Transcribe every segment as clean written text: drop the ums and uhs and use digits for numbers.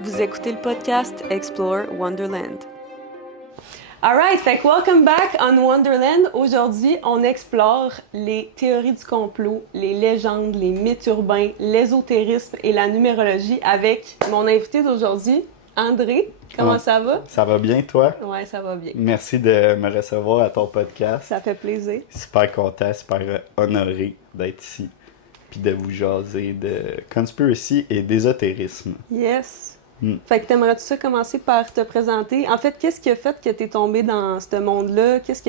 Vous écoutez le podcast Explore Wonderland. Alright, fait que welcome back on Wonderland. Aujourd'hui, on explore les théories du complot, les légendes, les mythes urbains, l'ésotérisme et la numérologie avec mon invité d'aujourd'hui, André. Comment ça va? Ça va bien, toi? Ouais, ça va bien. Merci de me recevoir à ton podcast. Ça fait plaisir. Super content, super honoré d'être ici. Puis de vous jaser de conspiracy et d'ésotérisme. Yes. Fait que t'aimerais-tu ça commencer par te présenter? En fait, qu'est-ce qui a fait que t'es tombé dans ce monde-là? Parce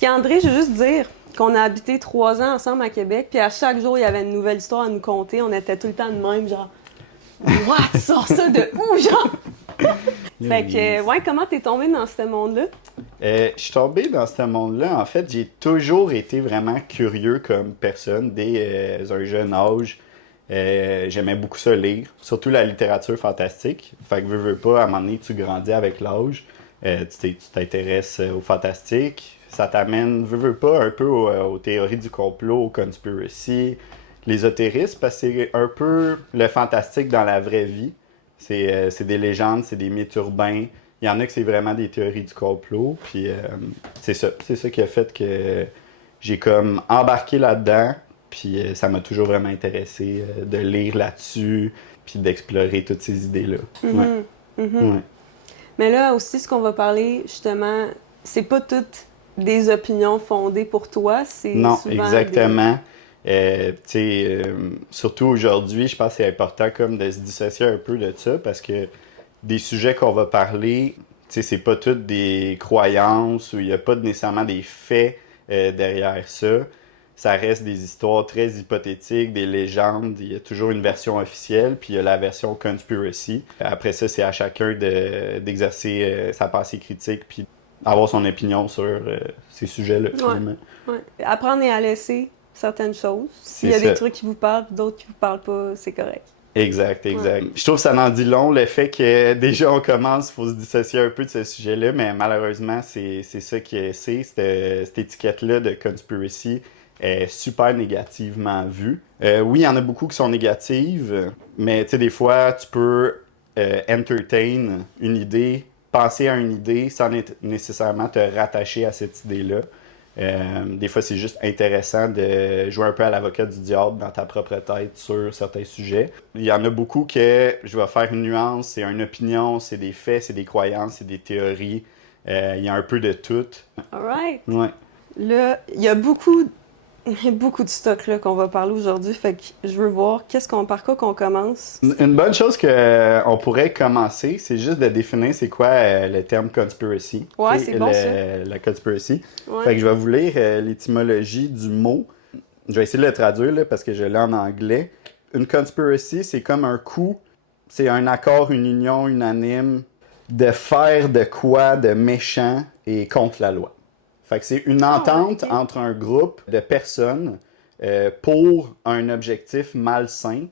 qu'André, je veux juste dire qu'on a habité 3 ans ensemble à Québec, puis à chaque jour, il y avait une nouvelle histoire à nous conter. On était tout le temps de même, genre « What? Tu sors ça de où, genre? » Fait que, ouais, comment t'es tombé dans ce monde-là? Je suis tombé dans ce monde-là. En fait, j'ai toujours été vraiment curieux comme personne dès un jeune âge. J'aimais beaucoup ça lire, surtout la littérature fantastique. Fait que veux pas, à un moment donné, tu grandis avec l'âge, tu t'intéresses au fantastique, ça t'amène, veux pas, un peu aux théories du complot, aux conspiracy, l'ésotérisme, parce que c'est un peu le fantastique dans la vraie vie. C'est des légendes, c'est des mythes urbains. Il y en a que c'est vraiment des théories du complot, puis c'est ça qui a fait que j'ai comme embarqué là-dedans. Puis ça m'a toujours vraiment intéressé de lire là-dessus, puis d'explorer toutes ces idées-là. Ouais. Ouais. Mais là aussi, ce qu'on va parler, justement, c'est pas toutes des opinions fondées pour toi, c'est non, souvent exactement. Surtout aujourd'hui, je pense que c'est important comme de se dissocier un peu de ça, parce que des sujets qu'on va parler, c'est pas toutes des croyances, ou il n'y a pas nécessairement des faits derrière ça. Ça reste des histoires très hypothétiques, des légendes. Il y a toujours une version officielle, puis il y a la version conspiracy. Après ça, c'est à chacun d'exercer sa pensée critique, puis avoir son opinion sur ces sujets-là, finalement. Ouais. Apprendre et à laisser certaines choses. S'il y a des trucs qui vous parlent, d'autres qui vous parlent pas, c'est correct. Exact. Ouais. Je trouve que ça en dit long, le fait que déjà on commence, il faut se dissocier un peu de ce sujet-là, mais malheureusement, c'est ça qui est cette étiquette-là de conspiracy est super négativement vue. Oui, il y en a beaucoup qui sont négatives, mais tu sais, des fois, tu peux entertain une idée, penser à une idée sans nécessairement te rattacher à cette idée-là. Des fois, c'est juste intéressant de jouer un peu à l'avocat du diable dans ta propre tête sur certains sujets. Il y en a beaucoup que je vais faire une nuance, c'est une opinion, c'est des faits, c'est des croyances, c'est des théories. Il y a un peu de tout. All right. Ouais. Là, il y a beaucoup de stock là, qu'on va parler aujourd'hui, fait que je veux voir par quoi qu'on commence. Une bonne chose qu'on pourrait commencer, c'est juste de définir c'est quoi le terme conspiracy. Ouais, c'est bon ça. La conspiracy. Ouais. Fait que je vais vous lire l'étymologie du mot. Je vais essayer de le traduire là, parce que je l'ai en anglais. Une conspiracy, c'est comme un coup, c'est un accord, une union unanime de faire de quoi de méchant et contre la loi. Fait que c'est une entente entre un groupe de personnes pour un objectif malsain,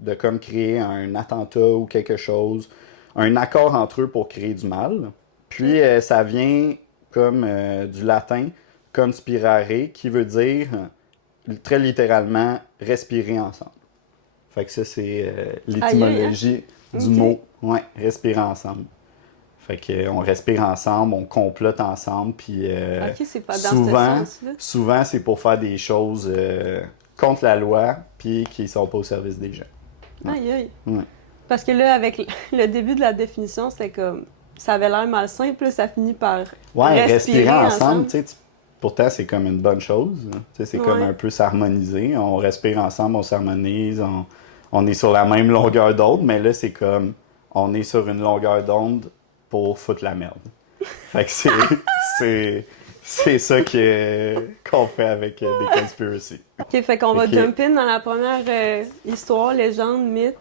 de comme créer un attentat ou quelque chose, un accord entre eux pour créer du mal. Puis ça vient comme du latin conspirare, qui veut dire très littéralement respirer ensemble. Fait que ça, c'est l'étymologie du mot. Ouais, respirer ensemble. Fait qu'on respire ensemble, on complote ensemble, puis c'est pas dans ce sens-là. Souvent, c'est pour faire des choses contre la loi, puis qui sont pas au service des gens. Ouais. Aïe. Ouais. Parce que là, avec le début de la définition, c'était comme, ça avait l'air malsain, puis là, ça finit par respirer ensemble. Pourtant, c'est comme une bonne chose. C'est comme un peu s'harmoniser. On respire ensemble, on s'harmonise, on est sur la même longueur d'onde, mais là, c'est comme, on est sur une longueur d'onde pour foutre la merde. Fait que c'est ça qu'on fait avec des conspiracy. OK, fait qu'on va jump in dans la première histoire, légende, mythe.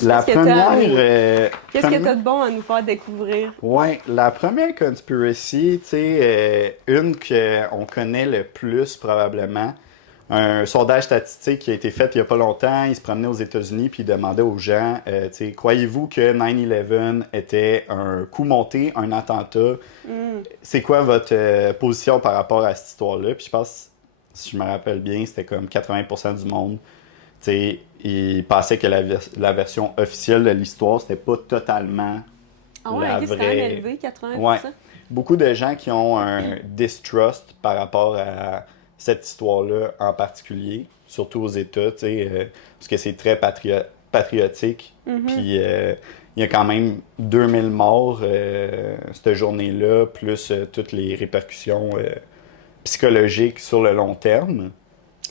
La première... Qu'est-ce que t'as de bon à nous faire découvrir? Ouais, la première conspiracy, tu sais, une qu'on connaît le plus probablement, un sondage statistique qui a été fait il n'y a pas longtemps. Il se promenait aux États-Unis puis il demandait aux gens, croyez-vous que 9/11 était un coup monté, un attentat? C'est quoi votre position par rapport à cette histoire-là? Puis je pense, si je me rappelle bien, c'était comme 80% du monde. Il pensait que la version officielle de l'histoire, c'était pas totalement Ah ouais, la ok, c'est quand vraie. même élevé, 80%. Ouais. Beaucoup de gens qui ont un distrust par rapport à cette histoire-là en particulier, surtout aux États, parce que c'est très patriotique. Puis il y a quand même 2000 morts cette journée-là, plus toutes les répercussions psychologiques sur le long terme.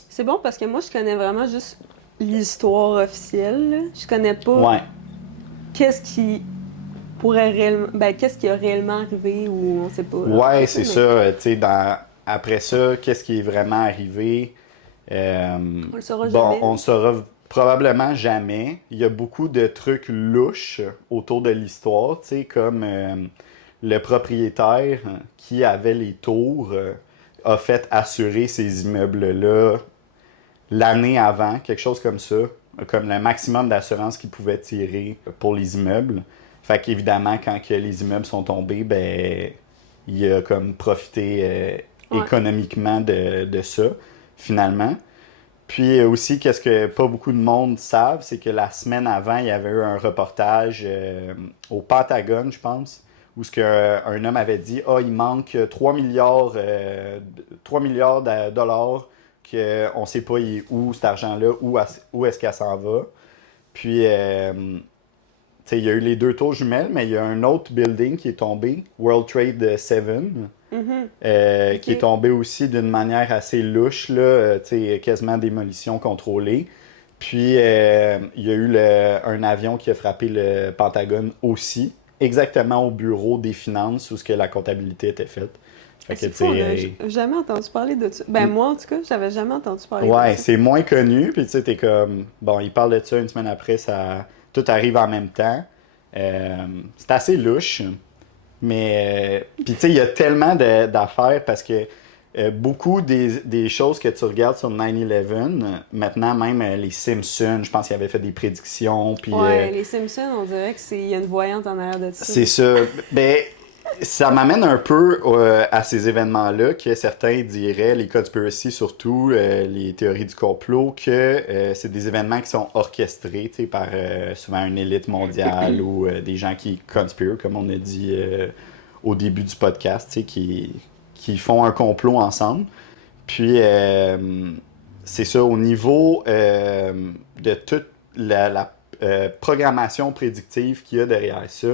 C'est bon parce que moi, je connais vraiment juste l'histoire officielle. Là. Je connais pas Ouais. qu'est-ce qui pourrait réellement. Ben, qu'est-ce qui a réellement arrivé ou on sait pas. Là, Ouais, c'est ça. Après ça, qu'est-ce qui est vraiment arrivé? On le saura Bon, jamais. on le saura probablement jamais. Il y a beaucoup de trucs louches autour de l'histoire, comme le propriétaire qui avait les tours a fait assurer ces immeubles-là l'année avant, quelque chose comme ça, comme le maximum d'assurance qu'il pouvait tirer pour les immeubles. Fait qu'évidemment, quand que les immeubles sont tombés, ben, il a comme profité économiquement de ça, finalement. Puis aussi, qu'est-ce que pas beaucoup de monde savent, c'est que la semaine avant, il y avait eu un reportage au Pentagone, je pense, où un homme avait dit « Ah, il manque 3 milliards, 3 milliards de dollars, qu'on ne sait pas il est où cet argent-là, où est-ce qu'elle s'en va. » Puis, il y a eu les 2 tours jumelles, mais il y a un autre building qui est tombé, World Trade 7, qui est tombé aussi d'une manière assez louche, là, quasiment démolition contrôlée. Puis, il y a eu un avion qui a frappé le Pentagone aussi, exactement au bureau des finances où ce que la comptabilité était faite. Fait que, on n'a jamais entendu parler de ça. Ben, moi, en tout cas, j'avais jamais entendu parler de ça. Ouais, c'est moins connu, puis tu sais, t'es comme... Bon, il parle de ça une semaine après, tout arrive en même temps. C'est assez louche, mais... Puis tu sais, il y a tellement d'affaires parce que beaucoup des choses que tu regardes sur 9/11, maintenant même les Simpsons, je pense qu'ils avaient fait des prédictions, puis... Ouais, les Simpsons, on dirait qu'il y a une voyante en arrière de ça. C'est ça. Ben, ça m'amène un peu à ces événements-là que certains diraient, les conspiracies surtout, les théories du complot, que c'est des événements qui sont orchestrés par souvent une élite mondiale ou des gens qui conspirent, comme on a dit au début du podcast, qui font un complot ensemble. Puis, c'est ça, au niveau de toute la programmation prédictive qu'il y a derrière ça.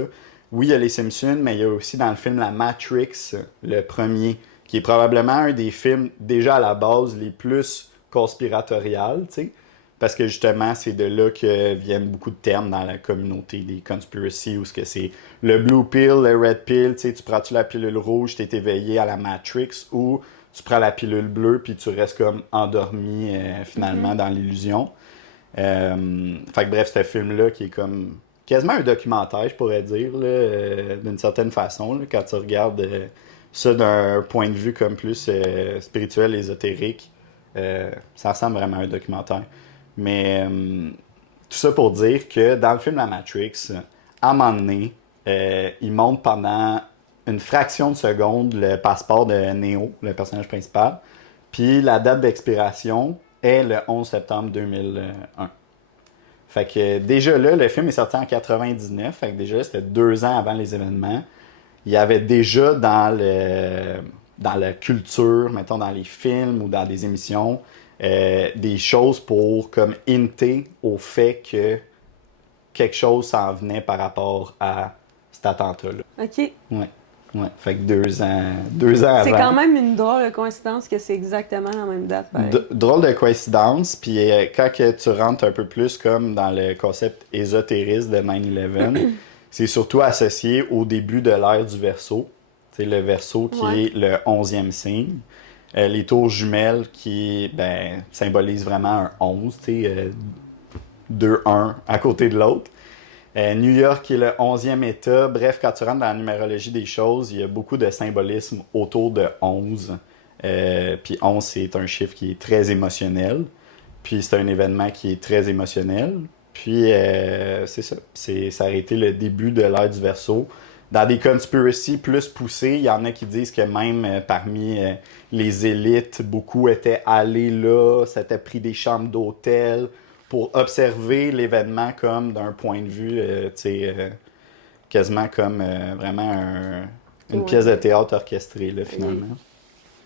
Oui, il y a les Simpsons, mais il y a aussi dans le film La Matrix, le premier, qui est probablement un des films, déjà à la base, les plus conspiratoriales, tu sais. Parce que justement, c'est de là que viennent beaucoup de termes dans la communauté des conspiracies, où c'est le blue pill, le red pill, tu sais, tu prends-tu la pilule rouge, t'es éveillé à la Matrix, ou tu prends la pilule bleue, puis tu restes comme endormi finalement dans l'illusion. Fait que bref, ce film-là qui est comme quasiment un documentaire, je pourrais dire, là, d'une certaine façon, là, quand tu regardes ça d'un point de vue comme plus spirituel, ésotérique, ça ressemble vraiment à un documentaire. Mais tout ça pour dire que dans le film La Matrix, à un moment donné, il montre pendant une fraction de seconde le passeport de Neo, le personnage principal, puis la date d'expiration est le 11 septembre 2001. Fait que déjà là, le film est sorti en 99, fait que déjà c'était 2 ans avant les événements. Il y avait déjà dans la culture, mettons dans les films ou dans des émissions, des choses pour comme hinter au fait que quelque chose s'en venait par rapport à cet attentat-là. OK. Ouais. Fait que 2 ans avant. C'est quand même une drôle de coïncidence que c'est exactement la même date. Drôle de coïncidence, puis quand que tu rentres un peu plus comme dans le concept ésotériste de 9/11, c'est surtout associé au début de l'ère du Verseau. C'est le Verseau qui est le 11e signe. Les tours jumelles qui symbolisent vraiment un 11, 2-1 à côté de l'autre. New York qui est le 11e État. Bref, quand tu rentres dans la numérologie des choses, il y a beaucoup de symbolisme autour de 11. Puis 11, c'est un chiffre qui est très émotionnel. Puis c'est un événement qui est très émotionnel. Puis c'est ça. Ça a été le début de l'ère du Verseau. Dans des conspiracies plus poussées, il y en a qui disent que même parmi les élites, beaucoup étaient allés là, s'étaient pris des chambres d'hôtel pour observer l'événement comme d'un point de vue, quasiment comme vraiment une pièce de théâtre orchestrée, là, finalement.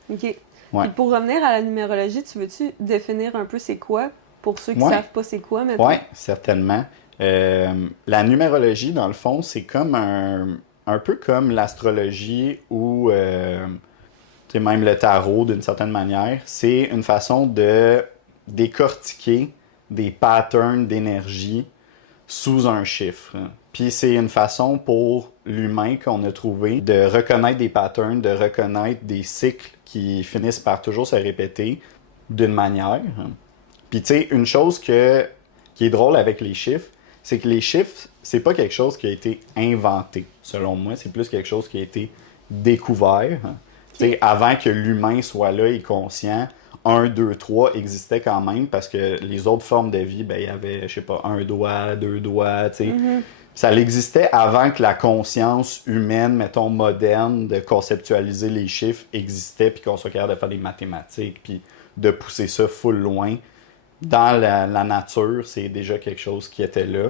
OK. Ouais. Puis pour revenir à la numérologie, tu veux-tu définir un peu c'est quoi, pour ceux qui Ouais. savent pas c'est quoi, maintenant? Oui, certainement. La numérologie, dans le fond, c'est comme un peu comme l'astrologie ou même le tarot d'une certaine manière. C'est une façon de décortiquer des patterns d'énergie sous un chiffre. Puis c'est une façon pour l'humain qu'on a trouvé de reconnaître des patterns, de reconnaître des cycles qui finissent par toujours se répéter d'une manière. Puis tu sais, une chose qui est drôle avec les chiffres, c'est que les chiffres, c'est pas quelque chose qui a été inventé, selon moi. C'est plus quelque chose qui a été découvert. Tu sais, avant que l'humain soit là et conscient, 1, 2, 3 existait quand même parce que les autres formes de vie, ben, il y avait, je sais pas, un doigt, deux doigts, tu sais. Ça existait avant que la conscience humaine, mettons, moderne, de conceptualiser les chiffres existait, puis qu'on soit capable de faire des mathématiques, puis de pousser ça full loin. Dans la nature, c'est déjà quelque chose qui était là.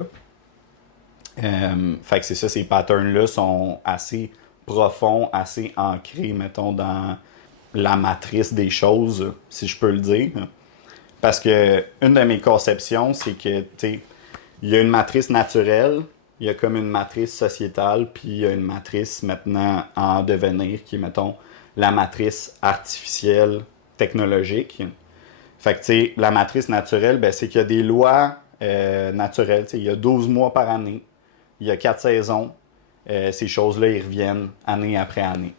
Fait que c'est ça, ces patterns-là sont assez profonds, assez ancrés, mettons, dans la matrice des choses, si je peux le dire. Parce que une de mes conceptions, c'est que, tu sais, il y a une matrice naturelle, il y a comme une matrice sociétale, puis il y a une matrice maintenant en devenir qui est, mettons, la matrice artificielle technologique. Fait que, tu sais, la matrice naturelle, ben, c'est qu'il y a des lois naturelles. Tu sais, il y a 12 mois par année, il y a 4 saisons. Ces choses-là, ils reviennent année après année.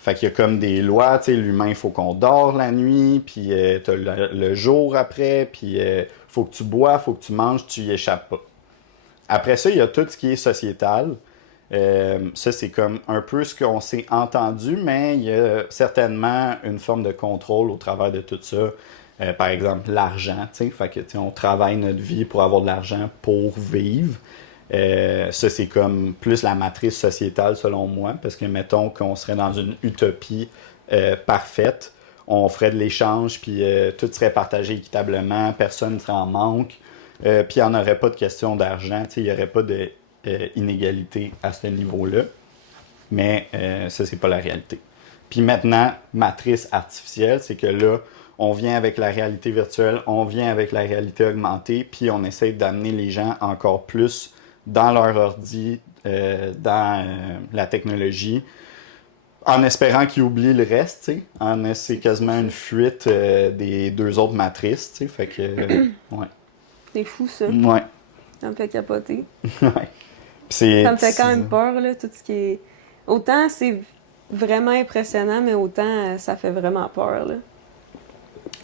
Fait qu'il y a comme des lois, tu sais, l'humain, il faut qu'on dort la nuit, puis t'as le jour après, puis faut que tu bois, faut que tu manges, tu y échappes pas. Après ça, il y a tout ce qui est sociétal. Ça, c'est comme un peu ce qu'on s'est entendu, mais il y a certainement une forme de contrôle au travers de tout ça. Par exemple, l'argent, tu sais, fait que, tu sais, on travaille notre vie pour avoir de l'argent pour vivre. Ça, c'est comme plus la matrice sociétale, selon moi, parce que, mettons qu'on serait dans une utopie parfaite, on ferait de l'échange, puis tout serait partagé équitablement, personne ne serait en manque, puis il n'y en aurait pas de question d'argent, tu sais, il n'y aurait pas d'inégalité à ce niveau-là. Mais ça, c'est pas la réalité. Puis maintenant, matrice artificielle, c'est que là, on vient avec la réalité virtuelle, on vient avec la réalité augmentée, puis on essaie d'amener les gens encore plus dans leur ordi, dans la technologie, en espérant qu'ils oublient le reste, tu sais. C'est quasiment une fuite des deux autres matrices, tu sais. Fait que, ouais. C'est fou, ça. Ouais. Ça me fait capoter. Ouais. Ça me fait quand même peur, là, tout ce qui est... Autant c'est vraiment impressionnant, mais autant ça fait vraiment peur, là.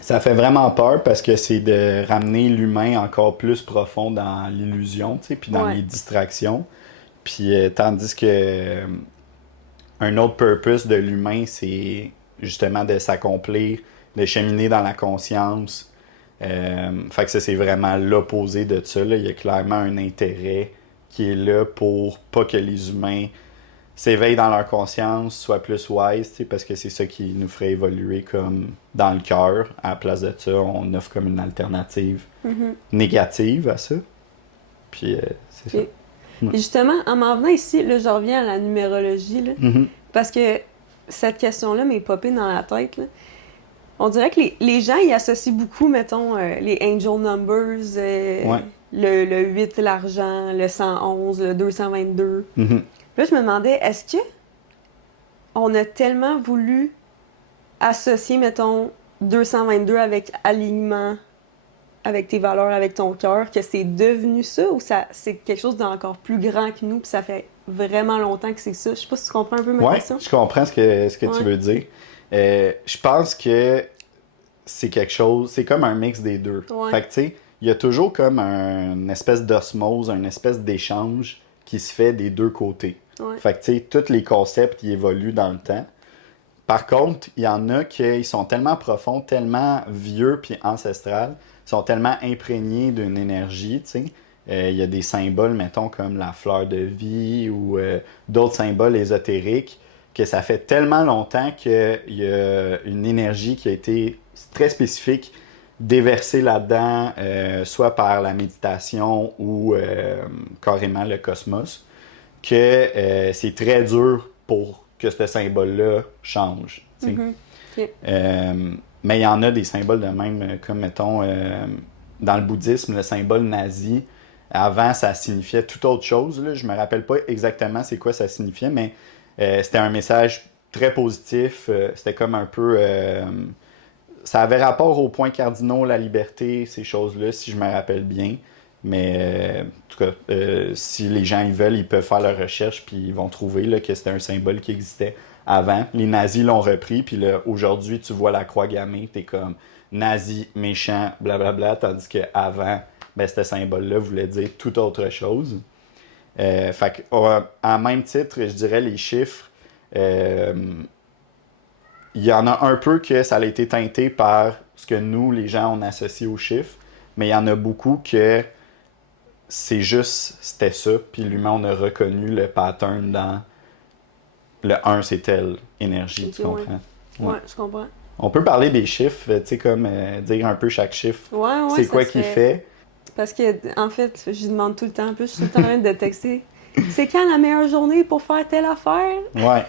Ça fait vraiment peur parce que c'est de ramener l'humain encore plus profond dans l'illusion, tu sais, puis dans les distractions. Puis tandis que un autre purpose de l'humain, c'est justement de s'accomplir, de cheminer dans la conscience. Fait que ça, c'est vraiment l'opposé de ça, là. Il y a clairement un intérêt qui est là pour pas que les humains s'éveillent dans leur conscience, soient plus wise, parce que c'est ça qui nous ferait évoluer comme dans le cœur. À la place de ça, on offre comme une alternative négative à ça. Puis c'est ça. Et justement, en m'en venant ici, là, je reviens à la numérologie, là, parce que cette question-là m'est popée dans la tête, là. On dirait que les gens, ils associent beaucoup, mettons, les angel numbers, le 8, l'argent, le 111, le 222. Là, je me demandais, est-ce que on a tellement voulu associer, mettons, 222 avec alignement, avec tes valeurs, avec ton cœur, que c'est devenu ça, ou c'est quelque chose d'encore plus grand que nous, puis ça fait vraiment longtemps que c'est ça? Je sais pas si tu comprends un peu ma question. Oui, je comprends ce que tu veux dire. Je pense que c'est quelque chose, c'est comme un mix des deux. Fait que, tu sais, il y a toujours comme une espèce d'osmose, une espèce d'échange qui se fait des deux côtés. Fait que, tu sais, tous les concepts, ils évoluent dans le temps. Par contre, il y en a qui sont tellement profonds, tellement vieux puis ancestrales, sont tellement imprégnés d'une énergie, tu sais. Il y a des symboles, mettons, comme la fleur de vie ou d'autres symboles ésotériques, que ça fait tellement longtemps qu'il y a une énergie qui a été très spécifique déversée là-dedans, soit par la méditation ou carrément le cosmos, que c'est très dur pour que ce symbole-là change. Ok. Mais il y en a des symboles de même, comme mettons, dans le bouddhisme, le symbole nazi, avant ça signifiait tout autre chose. Là. Je me rappelle pas exactement c'est quoi ça signifiait, mais c'était un message très positif. C'était comme un peu... ça avait rapport aux points cardinaux, la liberté, ces choses-là, si je me rappelle bien. Mais en tout cas, si les gens ils veulent, ils peuvent faire leur recherche puis ils vont trouver là, que c'était un symbole qui existait avant. Les nazis l'ont repris, puis là, aujourd'hui, tu vois la croix gammée, t'es comme nazi, méchant, blablabla, tandis qu'avant, ben, ce symbole-là voulait dire tout autre chose. Fait que, en même titre, je dirais les chiffres, il y en a un peu que ça a été teinté par ce que nous, les gens, on associe aux chiffres, mais il y en a beaucoup que c'était ça, puis l'humain, on a reconnu le pattern dans le 1, c'est telle énergie, Ok, tu comprends? Ouais, je comprends. On peut parler des chiffres, tu sais, comme dire un peu chaque chiffre. Ouais, C'est ça quoi se qu'il fait. fait. Parce que, en fait, je demande tout le temps, en plus, je suis tout le temps en train de texter. C'est quand la meilleure journée pour faire telle affaire? Ouais.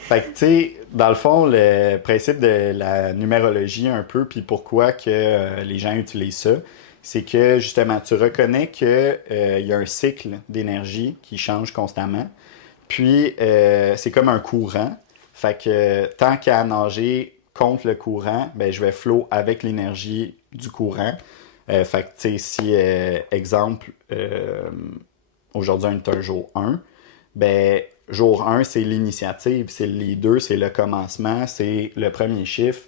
Fait que, tu sais, dans le fond, le principe de la numérologie un peu, puis pourquoi que les gens utilisent ça, c'est que, justement, tu reconnais que il y a un cycle d'énergie qui change constamment. Puis, c'est comme un courant. Fait que, tant qu'à nager contre le courant, ben, je vais flow avec l'énergie du courant. Fait que, tu sais, si, exemple, aujourd'hui, on est un jour 1, ben, jour 1, c'est l'initiative, c'est le leader, c'est le commencement, c'est le premier chiffre.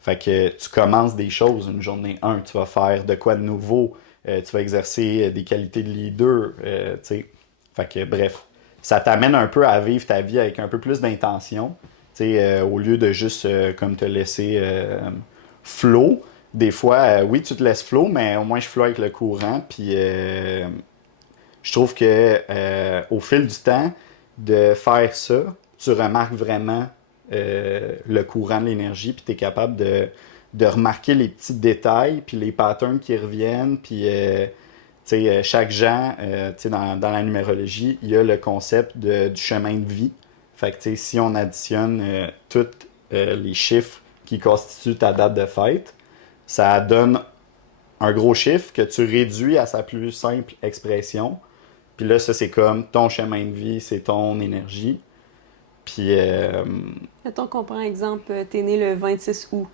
Fait que tu commences des choses une journée 1, tu vas faire de quoi de nouveau, tu vas exercer des qualités de leader, tu sais. Fait que bref, ça t'amène un peu à vivre ta vie avec un peu plus d'intention, tu sais, au lieu de juste comme te laisser flow. Des fois, oui, tu te laisses flow, mais au moins je flow avec le courant, puis je trouve que au fil du temps, de faire ça, tu remarques vraiment le courant de l'énergie, puis tu es capable de remarquer les petits détails, puis les patterns qui reviennent, puis chaque genre, dans la numérologie, il y a le concept du chemin de vie. Fait que si on additionne tous les chiffres qui constituent ta date de fête, ça donne un gros chiffre que tu réduis à sa plus simple expression. Puis là, ça, c'est comme ton chemin de vie, c'est ton énergie. Puis, Mettons qu'on prend exemple, t'es né le 26 août.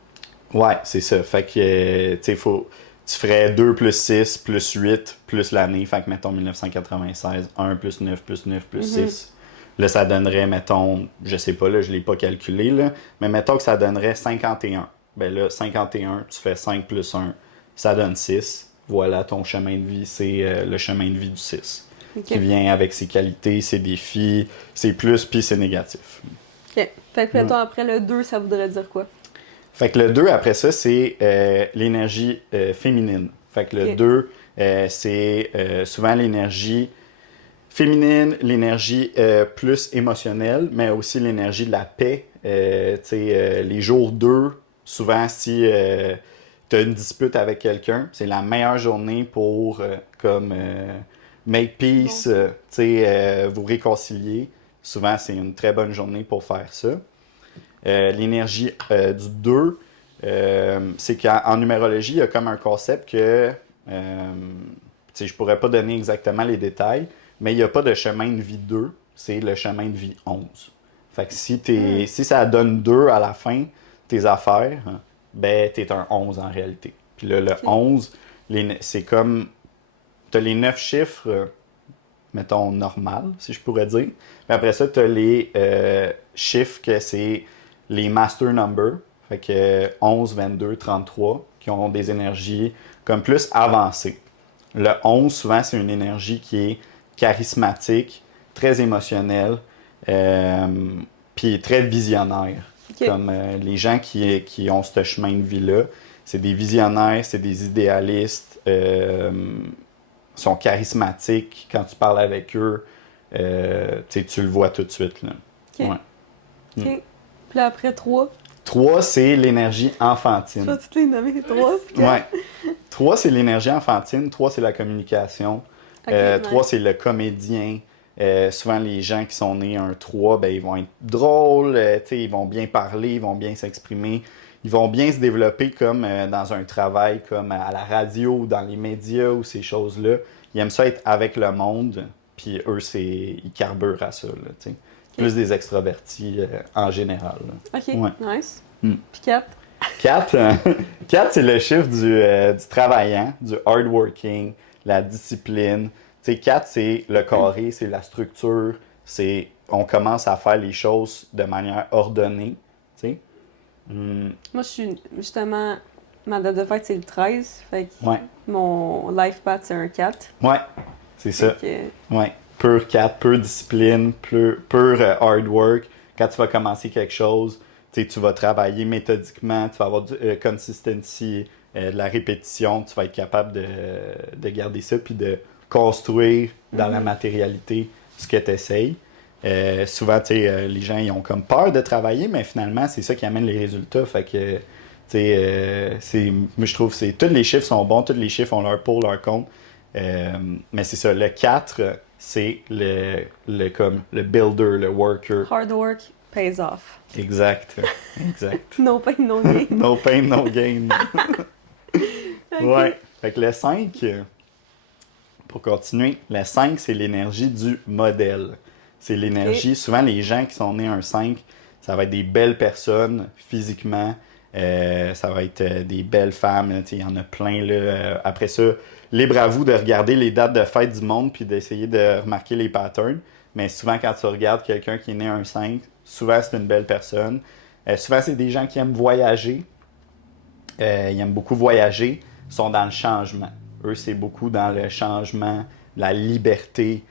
ouais, c'est ça. Fait que, tu sais, tu ferais 2 plus 6 plus 8 plus l'année. Fait que, mettons, 1996, 1 plus 9 plus 9 plus 6. Là, ça donnerait, mettons, je sais pas, là, je l'ai pas calculé, là, mais mettons que ça donnerait 51. Ben là, 51, tu fais 5 plus 1, ça donne 6. Voilà, ton chemin de vie, c'est le chemin de vie du 6. Qui OK. vient avec ses qualités, ses défis, ses plus puis ses négatifs. OK. Fait que, mettons, après le 2, ça voudrait dire quoi? Fait que le 2, après ça, c'est l'énergie féminine. Fait que le Ok. 2, c'est souvent l'énergie féminine, l'énergie plus émotionnelle, mais aussi l'énergie de la paix. Les jours 2, souvent, si tu as une dispute avec quelqu'un, c'est la meilleure journée pour comme make peace, vous réconcilier. Souvent, c'est une très bonne journée pour faire ça. L'énergie du 2, c'est qu'en numérologie, il y a comme un concept que je pourrais pas donner exactement les détails, mais il n'y a pas de chemin de vie 2, c'est le chemin de vie 11. Fait que si ça donne 2 à la fin, tes affaires, ben t'es un 11 en réalité. Puis là, le 11, c'est comme, t'as les 9 chiffres, mettons, normal, si je pourrais dire. Mais après ça, t'as les chiffres que c'est les master numbers, fait que 11, 22, 33, qui ont des énergies comme plus avancées. Le 11, souvent, c'est une énergie qui est charismatique, très émotionnelle, puis très visionnaire. OK. Comme les gens qui ont ce chemin de vie-là, c'est des visionnaires, c'est des idéalistes, sont charismatiques. Quand tu parles avec eux, tu le vois tout de suite. Là. OK. Ouais. OK. Puis là, après 3. 3, c'est l'énergie Je enfantine. vais toutes les nommer, 3. Ouais. 3, c'est l'énergie enfantine. 3, c'est la communication. OK, 3, nice. c'est le comédien. Souvent, les gens qui sont nés un 3, ben, ils vont être drôles, ils vont bien parler, ils vont bien s'exprimer. Ils vont bien se développer comme dans un travail, comme à la radio ou dans les médias ou ces choses-là. Ils aiment ça être avec le monde, puis eux, ils carburent à ça. Là, t'sais. Plus des extravertis en général. Là. OK, Ouais. nice. Mm. Puis 4. 4, 4 c'est le chiffre du travaillant, du hardworking, la discipline. Tu sais, 4, c'est le carré, c'est la structure, c'est on commence à faire les choses de manière ordonnée. Tu sais. Moi, je suis justement. Ma date de fête, c'est le 13. Fait que Ouais, mon life path, c'est un 4. ouais, c'est ça. Fait Ouais. Pur 4, pur discipline, pur hard work. Quand tu vas commencer quelque chose, tu vas travailler méthodiquement, tu vas avoir du consistency, de la répétition, tu vas être capable de garder ça puis de construire dans la matérialité ce que tu essayes. Souvent, les gens ils ont comme peur de travailler, mais finalement, c'est ça qui amène les résultats. Fait que, moi, je trouve que tous les chiffres sont bons, tous les chiffres ont leur pour, leur contre. Mais c'est ça, le 4, c'est comme le builder, le worker. Hard work pays off. Exact. Exact. No pain, no gain. No pain, no gain. Ok. Ouais. Fait que le 5, pour continuer, le 5, c'est l'énergie du modèle. C'est l'énergie, souvent les gens qui sont nés un 5, ça va être des belles personnes physiquement, ça va être des belles femmes, il y en a plein. Là. Après ça, libre à vous de regarder les dates de fête du monde puis d'essayer de remarquer les patterns. Mais souvent, quand tu regardes quelqu'un qui est né un 5, souvent c'est une belle personne. Souvent, c'est des gens qui aiment voyager. Ils aiment beaucoup voyager, sont dans le changement. Eux, c'est beaucoup dans le changement, la liberté.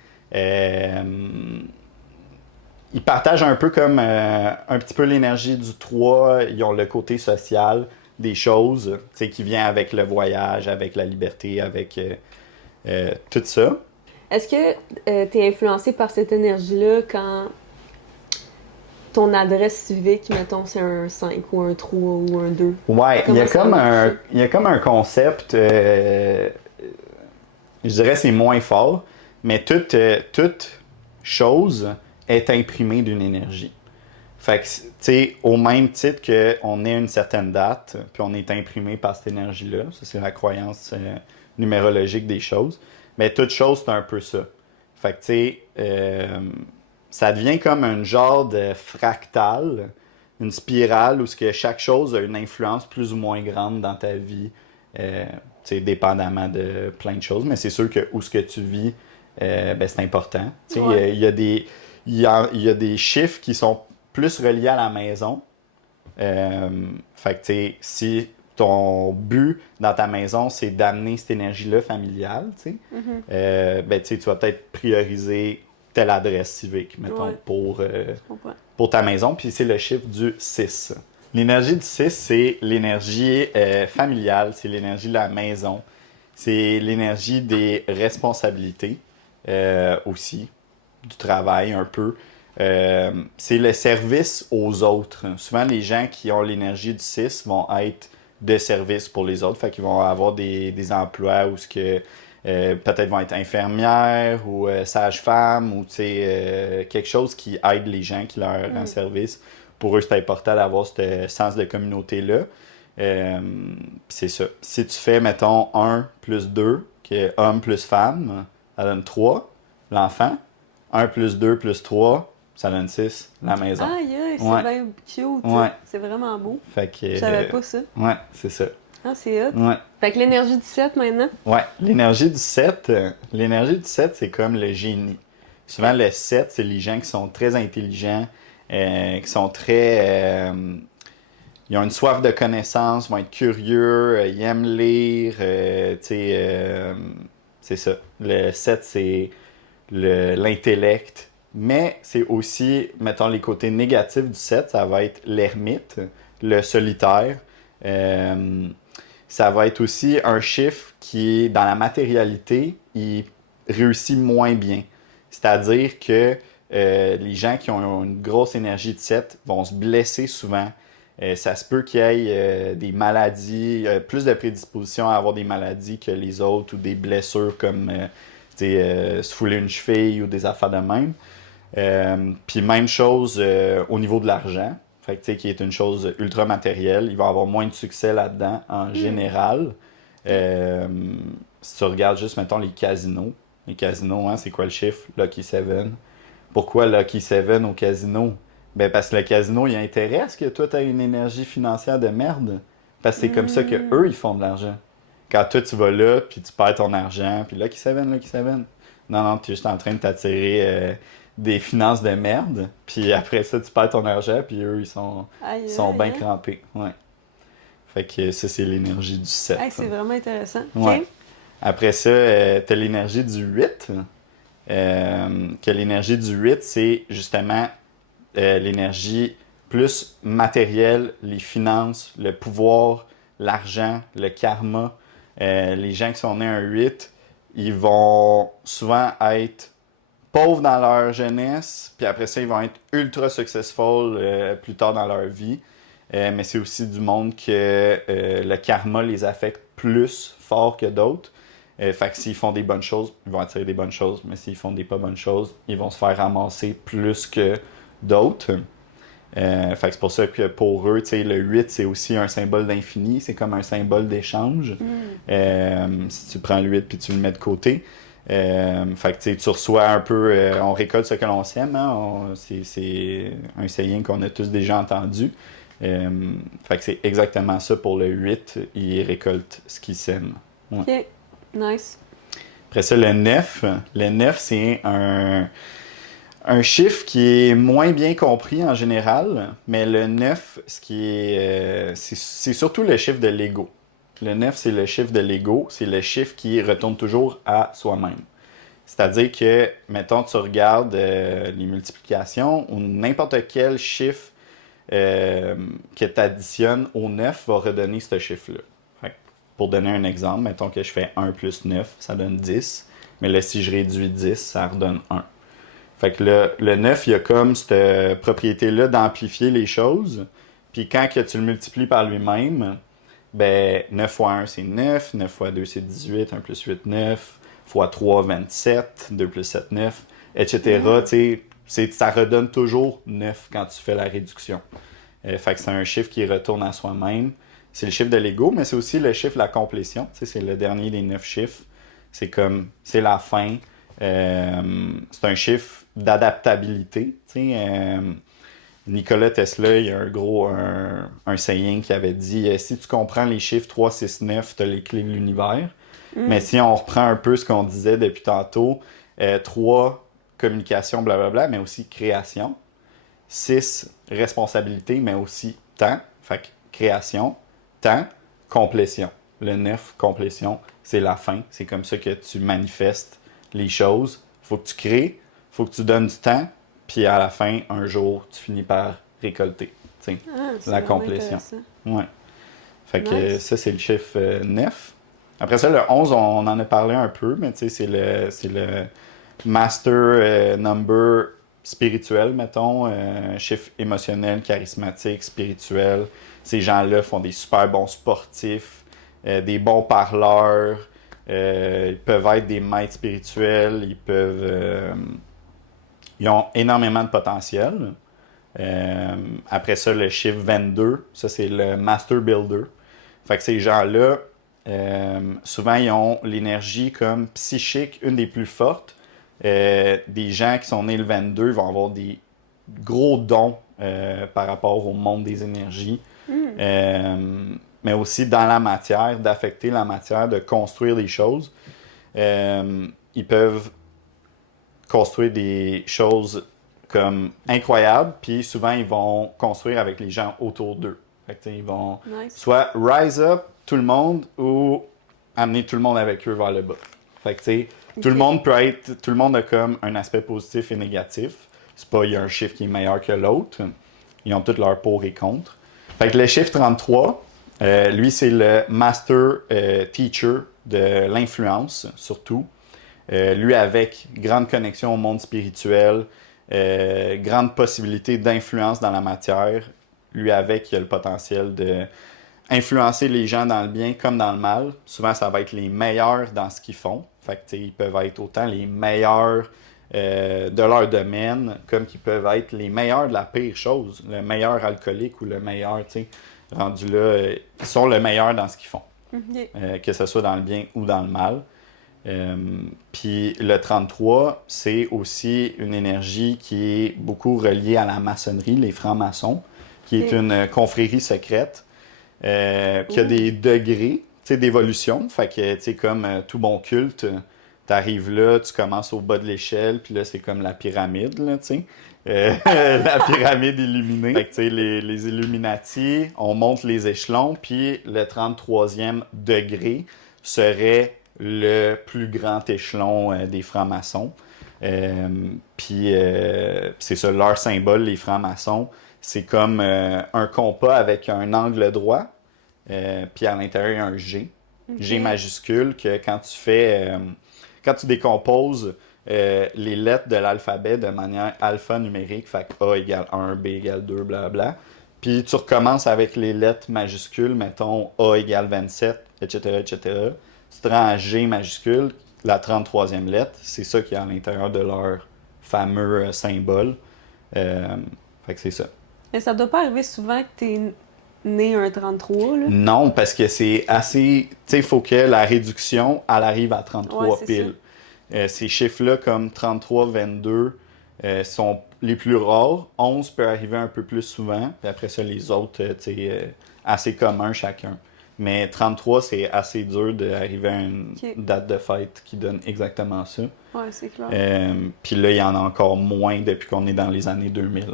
Ils partagent un peu comme un petit peu l'énergie du 3. Ils ont le côté social des choses, qui vient avec le voyage, avec la liberté, avec tout ça. Est-ce que tu es influencé par cette énergie-là quand ton adresse civique, mettons, c'est un 5 ou un 3 ou un 2? Ouais, il y a ça comme marche? il y a comme un concept, je dirais c'est moins fort, mais toute chose est imprimée d'une énergie. Fait que, tu sais, au même titre qu'on est à une certaine date, puis on est imprimé par cette énergie-là, ça c'est la croyance numérologique des choses, mais toute chose, c'est un peu ça. Fait que, tu sais, ça devient comme un genre de fractal, une spirale où ce que chaque chose a une influence plus ou moins grande dans ta vie, tu sais, dépendamment de plein de choses, mais c'est sûr que où ce que tu vis, ben, c'est important. Tu sais, Ouais. il y a des chiffres qui sont plus reliés à la maison. Fait que, tu sais, si ton but dans ta maison, c'est d'amener cette énergie-là familiale, tu sais, ben, tu sais, tu vas peut-être prioriser telle adresse civique, mettons, Ouais. Je comprends. pour ta maison. Puis c'est le chiffre du 6. L'énergie du 6, c'est l'énergie familiale, c'est l'énergie de la maison, c'est l'énergie des responsabilités aussi, du travail un peu. C'est le service aux autres. Souvent, les gens qui ont l'énergie du 6 vont être de service pour les autres. Fait qu'ils vont avoir des emplois où ce que, peut-être vont être infirmières ou sages-femmes ou quelque chose qui aide les gens, qui leur rend service. Pour eux, c'est important d'avoir ce sens de communauté-là. C'est ça. Si tu fais, mettons, 1 plus 2, qui est homme plus femme, ça donne 3, l'enfant. 1 plus 2 plus 3, ça donne 6, la maison. Aïe, aïe, c'est Ouais. bien cute. Ouais. C'est vraiment beau. Fait que, Je savais pas ça. Ouais, c'est ça. Ah, c'est hot. Ouais. Fait que l'énergie du 7 maintenant. Ouais. L'énergie du 7, c'est comme le génie. Souvent, le 7, c'est les gens qui sont très intelligents, qui sont très... ils ont une soif de connaissance, vont être curieux, ils aiment lire, tu sais, c'est ça. Le 7, c'est l'intellect, Mais c'est aussi, mettons, les côtés négatifs du 7, ça va être l'ermite, le solitaire. Euh, Ça va être aussi un chiffre qui est dans la matérialité, il réussit moins bien. C'est-à-dire que les gens qui ont une grosse énergie de 7 vont se blesser souvent. Ça se peut qu'il y ait des maladies, plus de prédisposition à avoir des maladies que les autres ou des blessures comme se fouler une cheville ou des affaires de même. Puis même chose au niveau de l'argent. Fait que, qui est une chose ultra matérielle. Il va avoir moins de succès là-dedans en général. Euh, Si tu regardes juste, mettons, les casinos. Les casinos, hein, c'est quoi le chiffre? Lucky 7. Pourquoi Lucky 7 au casino? Ben parce que le casino, il a intérêt à ce que toi, tu aies une énergie financière de merde. Parce que c'est comme ça que eux ils font de l'argent. Quand toi, tu vas là, puis tu perds ton argent, puis Lucky 7, Lucky 7. Non, non, tu es juste en train de t'attirer des finances de merde, puis après ça, tu perds ton argent, puis eux, Aïe, ils sont bien aïe. crampés. Ouais. Fait que ça, c'est l'énergie du 7. Hey, c'est vraiment intéressant. Ouais. OK. Après ça, t'as l'énergie du 8. Que l'énergie du 8, c'est justement l'énergie plus matérielle, les finances, le pouvoir, l'argent, le karma. Les gens qui sont nés un 8, ils vont souvent être pauvres dans leur jeunesse, puis après ça, ils vont être ultra successful plus tard dans leur vie. Mais c'est aussi du monde que le karma les affecte plus fort que d'autres. Fait que s'ils font des bonnes choses, ils vont attirer des bonnes choses. Mais s'ils font des pas bonnes choses, ils vont se faire ramasser plus que d'autres. Fait que c'est pour ça que pour eux, le 8, c'est aussi un symbole d'infini. C'est comme un symbole d'échange. Si tu prends le 8 puis tu le mets de côté. Fait que tu reçois un peu, on récolte ce que l'on sème, hein? C'est un saying qu'on a tous déjà entendu. Fait que c'est exactement ça pour le 8, il récolte ce qu'il sème. Ouais. OK. Nice. Après ça, le 9. Le 9, c'est un chiffre qui est moins bien compris en général, mais le 9, c'est surtout le chiffre de l'ego. Le 9, c'est le chiffre de l'ego, c'est le chiffre qui retourne toujours à soi-même. C'est-à-dire que, mettons, tu regardes les multiplications ou n'importe quel chiffre que tu additionnes au 9 va redonner ce chiffre-là. Fait que, pour donner un exemple, mettons que je fais 1 plus 9, ça donne 10. Mais là, si je réduis 10, ça redonne 1. Fait que le 9, il y a comme cette propriété-là d'amplifier les choses. Puis quand que tu le multiplies par lui-même, ben 9 fois 1, c'est 9. 9 fois 2, c'est 18. 1 plus 8, 9. Fois 3, 27. 2 plus 7, 9. Etc. Tu sais, ça redonne toujours 9 quand tu fais la réduction. Fait que c'est un chiffre qui retourne à soi-même. C'est le chiffre de l'ego, mais c'est aussi le chiffre de la complétion. Tu sais, c'est le dernier des 9 chiffres. C'est la fin. C'est un chiffre d'adaptabilité. Tu sais, Nikola Tesla, il y a un saying qui avait dit si tu comprends les chiffres 3, 6, 9, tu as les clés de l'univers. Mais si on reprend un peu ce qu'on disait depuis tantôt, 3, communication, blablabla, mais aussi création. 6, responsabilité, mais aussi temps. Fait que création, temps, complétion. Le 9, complétion, c'est la fin. C'est comme ça que tu manifestes les choses. Faut que tu crées, faut que tu donnes du temps, puis à la fin, un jour, tu finis par récolter. La complétion. Ouais. Fait que ça, c'est le chiffre 9. Après ça, le 11, on en a parlé un peu, mais c'est le master number spirituel, mettons, chiffre émotionnel, charismatique, spirituel. Ces gens-là font des super bons sportifs, des bons parleurs, ils peuvent être des maîtres spirituels, ils ont énormément de potentiel. Après ça, le chiffre 22, ça c'est le Master Builder. Fait que ces gens-là, souvent ils ont l'énergie comme psychique, une des plus fortes. Des gens qui sont nés le 22 vont avoir des gros dons par rapport au monde des énergies. Mais aussi dans la matière, d'affecter la matière, de construire des choses. Ils peuvent construire des choses comme incroyables, puis souvent ils vont construire avec les gens autour d'eux. Fait que, ils vont soit rise up tout le monde ou amener tout le monde avec eux vers le bas. Fait que, Tout le monde tout le monde a comme un aspect positif et négatif. C'est pas, il y a un chiffre qui est meilleur que l'autre. Ils ont tous leurs pour et contre. Fait que le chiffre 33, lui, c'est le master teacher de l'influence, surtout. Lui, avec grande connexion au monde spirituel, grande possibilité d'influence dans la matière. Lui, avec, il a le potentiel de influencer les gens dans le bien comme dans le mal. Souvent, ça va être les meilleurs dans ce qu'ils font. Fait que, ils peuvent être autant les meilleurs de leur domaine, comme qu'ils peuvent être les meilleurs de la pire chose. Le meilleur alcoolique ou le meilleur, rendu là, ils sont le meilleur dans ce qu'ils font. Que ce soit dans le bien ou dans le mal. Puis le 33, c'est aussi une énergie qui est beaucoup reliée à la maçonnerie, les francs-maçons, qui est une confrérie secrète. Qui a des degrés d'évolution. Fait que, comme tout bon culte, t'arrives là, tu commences au bas de l'échelle, puis là, c'est comme la pyramide, là, la pyramide illuminée. Fait que, les Illuminati, on monte les échelons, puis le 33e degré serait le plus grand échelon des francs-maçons. Puis c'est ça, leur symbole, les francs-maçons, c'est comme un compas avec un angle droit, puis à l'intérieur un G. G majuscule, que quand tu décomposes les lettres de l'alphabet de manière alphanumérique, fait que A égale 1, B égale 2, blablabla, puis tu recommences avec les lettres majuscules, mettons A égale 27, etc., etc. Tu te rends à G majuscule, la 33e lettre, c'est ça qui est à l'intérieur de leur fameux symbole. Fait que c'est ça. Mais ça doit pas arriver souvent que t'es né un 33, là? Non, parce que c'est assez... Tu sais, il faut que la réduction, elle arrive à 33 piles. Ces chiffres-là, comme 33, 22, sont les plus rares. 11 peut arriver un peu plus souvent. Puis après ça, les autres, assez communs chacun. Mais 33, c'est assez dur d'arriver à une date de fête qui donne exactement ça. Ouais, c'est clair. Puis là, il y en a encore moins depuis qu'on est dans les années 2000.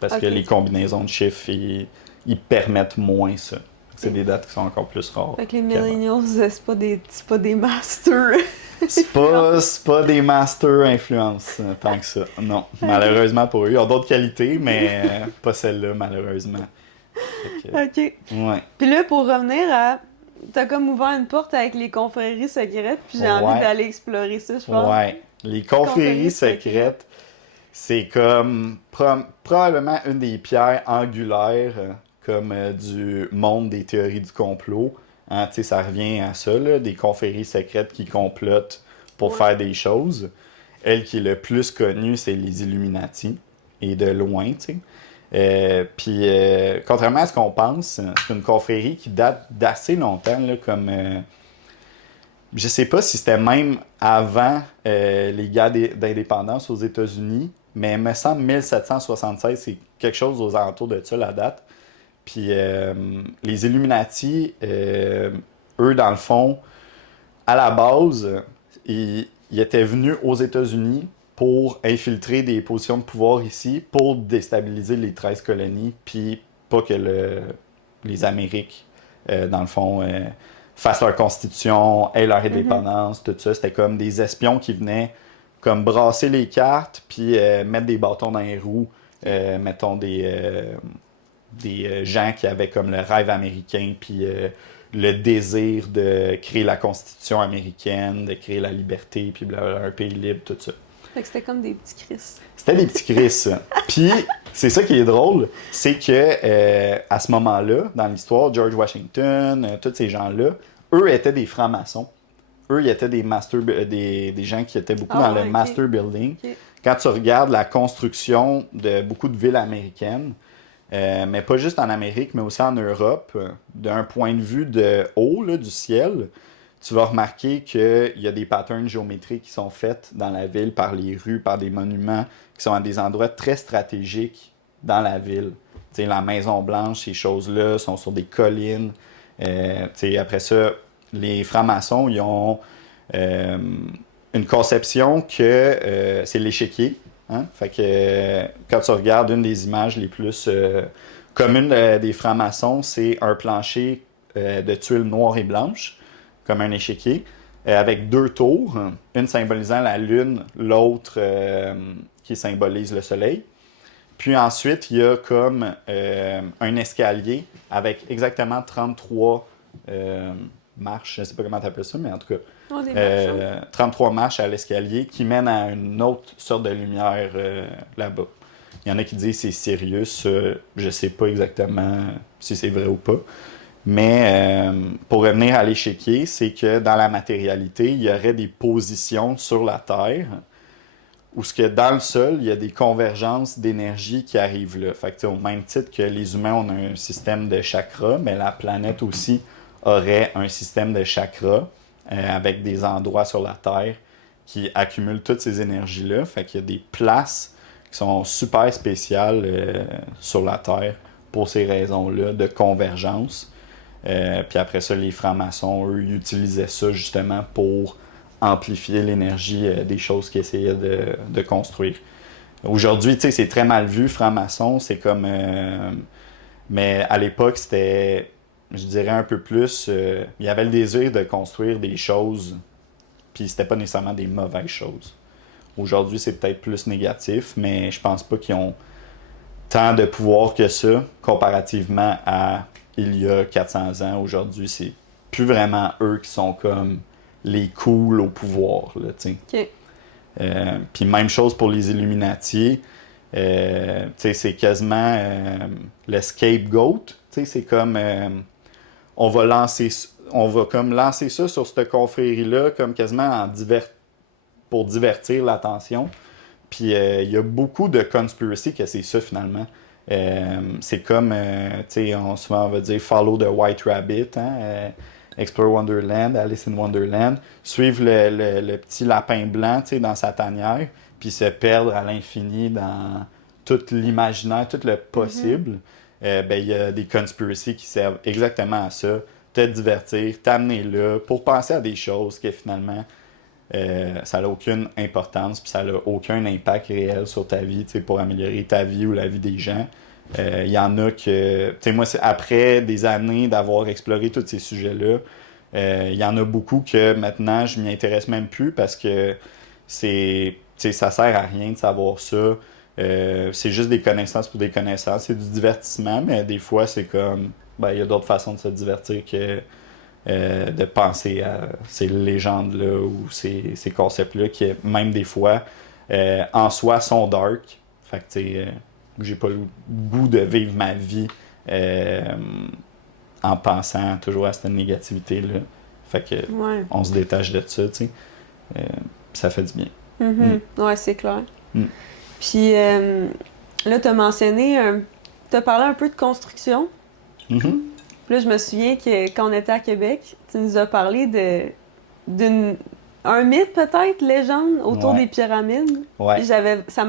Parce que les combinaisons de chiffres, ils permettent moins ça. C'est des dates qui sont encore plus rares. Fait que les millennials, c'est pas des masters. C'est pas des masters influence tant que ça. Non, malheureusement pour eux. Ils ont d'autres qualités, mais pas celle-là, malheureusement. OK. Ouais. Puis là, pour revenir à... T'as comme ouvert une porte avec les confréries secrètes, puis j'ai envie d'aller explorer ça, je pense. Ouais. Les confréries secrètes, c'est comme probablement une des pierres angulaires comme du monde des théories du complot. Hein, ça revient à ça, là, des confréries secrètes qui complotent pour faire des choses. Elle qui est le plus connue, c'est les Illuminati, et de loin, tu sais. Puis, contrairement à ce qu'on pense, c'est une confrérie qui date d'assez longtemps, là, comme... je sais pas si c'était même avant les guerres d'indépendance aux États-Unis, mais il me semble 1776, c'est quelque chose aux alentours de ça, la date. Puis les Illuminati, eux, dans le fond, à la base, ils étaient venus aux États-Unis pour infiltrer des positions de pouvoir ici, pour déstabiliser les 13 colonies, puis pas que les Amériques, dans le fond, fassent leur constitution, aient leur indépendance, tout ça. C'était comme des espions qui venaient comme brasser les cartes, puis mettre des bâtons dans les roues, mettons des gens qui avaient comme le rêve américain, puis le désir de créer la Constitution américaine, de créer la liberté, puis un pays libre, tout ça. Fait que c'était comme des petits Chris. C'était des petits Chris. Puis, c'est ça qui est drôle, c'est que à ce moment-là, dans l'histoire, George Washington, tous ces gens-là, eux étaient des francs-maçons. Eux, ils étaient des gens qui étaient beaucoup dans le master building. Quand tu regardes la construction de beaucoup de villes américaines, mais pas juste en Amérique, mais aussi en Europe, d'un point de vue de haut, là, du ciel, tu vas remarquer qu'il y a des patterns géométriques qui sont faits dans la ville, par les rues, par des monuments, qui sont à des endroits très stratégiques dans la ville. T'sais, la Maison-Blanche, ces choses-là, sont sur des collines. Après ça, les francs-maçons, ils ont une conception que c'est l'échiquier. Hein? Fait que quand tu regardes une des images les plus communes des francs-maçons, c'est un plancher de tuiles noires et blanches, comme un échiquier. avec 2 tours, une symbolisant la lune, l'autre qui symbolise le soleil. Puis ensuite, il y a comme un escalier avec exactement 33 marches, je ne sais pas comment tu appelles ça, mais en tout cas, 33 marches à l'escalier qui mènent à une autre sorte de lumière là-bas. Il y en a qui disent que c'est Sirius, je ne sais pas exactement si c'est vrai ou pas. Mais pour revenir à l'échiquier, c'est que dans la matérialité, il y aurait des positions sur la Terre où ce que dans le sol, il y a des convergences d'énergie qui arrivent là. Fait que, au même titre que les humains ont un système de chakras, mais la planète aussi aurait un système de chakras avec des endroits sur la Terre qui accumulent toutes ces énergies-là. Fait qu'il y a des places qui sont super spéciales sur la Terre pour ces raisons-là de convergence. Puis après ça, les francs-maçons, eux, ils utilisaient ça justement pour amplifier l'énergie des choses qu'ils essayaient de construire. Aujourd'hui, tu sais, c'est très mal vu, franc-maçon, c'est comme... mais à l'époque, c'était, je dirais, un peu plus... il y avait le désir de construire des choses, puis c'était pas nécessairement des mauvaises choses. Aujourd'hui, c'est peut-être plus négatif, mais je pense pas qu'ils ont tant de pouvoir que ça, comparativement à il y a 400 ans. Aujourd'hui, c'est plus vraiment eux qui sont comme les cools au pouvoir, là, tu sais. OK. Puis même chose pour les Illuminati. Tu sais, c'est quasiment le scapegoat. Tu sais, c'est comme on va comme lancer ça sur cette confrérie-là, comme quasiment pour divertir l'attention. Puis il y a beaucoup de conspiracy que c'est ça finalement. C'est comme, tu sais, souvent on va dire follow the white rabbit, hein, Explore Wonderland, Alice in Wonderland, suivre le petit lapin blanc, tu sais, dans sa tanière, puis se perdre à l'infini dans tout l'imaginaire, tout le possible. Ben il y a des conspiracies qui servent exactement à ça, te divertir, t'amener là, pour penser à des choses que finalement ça n'a aucune importance, puis ça n'a aucun impact réel sur ta vie, pour améliorer ta vie ou la vie des gens. Il y en a que, tu sais, moi, après des années d'avoir exploré tous ces sujets-là, il y en a beaucoup que maintenant, je m'y intéresse même plus parce que ça sert à rien de savoir ça. C'est juste des connaissances pour des connaissances. C'est du divertissement, mais des fois, c'est comme, ben, il y a d'autres façons de se divertir que de penser à ces légendes-là ou ces concepts-là qui, même des fois, en soi, sont dark. Fait que, tu sais, j'ai pas le goût de vivre ma vie en pensant toujours à cette négativité-là. Fait que, on se détache de ça, tu sais. Ça fait du bien. Ouais, c'est clair. Puis, là, t'as mentionné, t'as parlé un peu de construction. Là, je me souviens que quand on était à Québec, tu nous as parlé d'un mythe, peut-être, légende, autour des pyramides. Ouais. Ça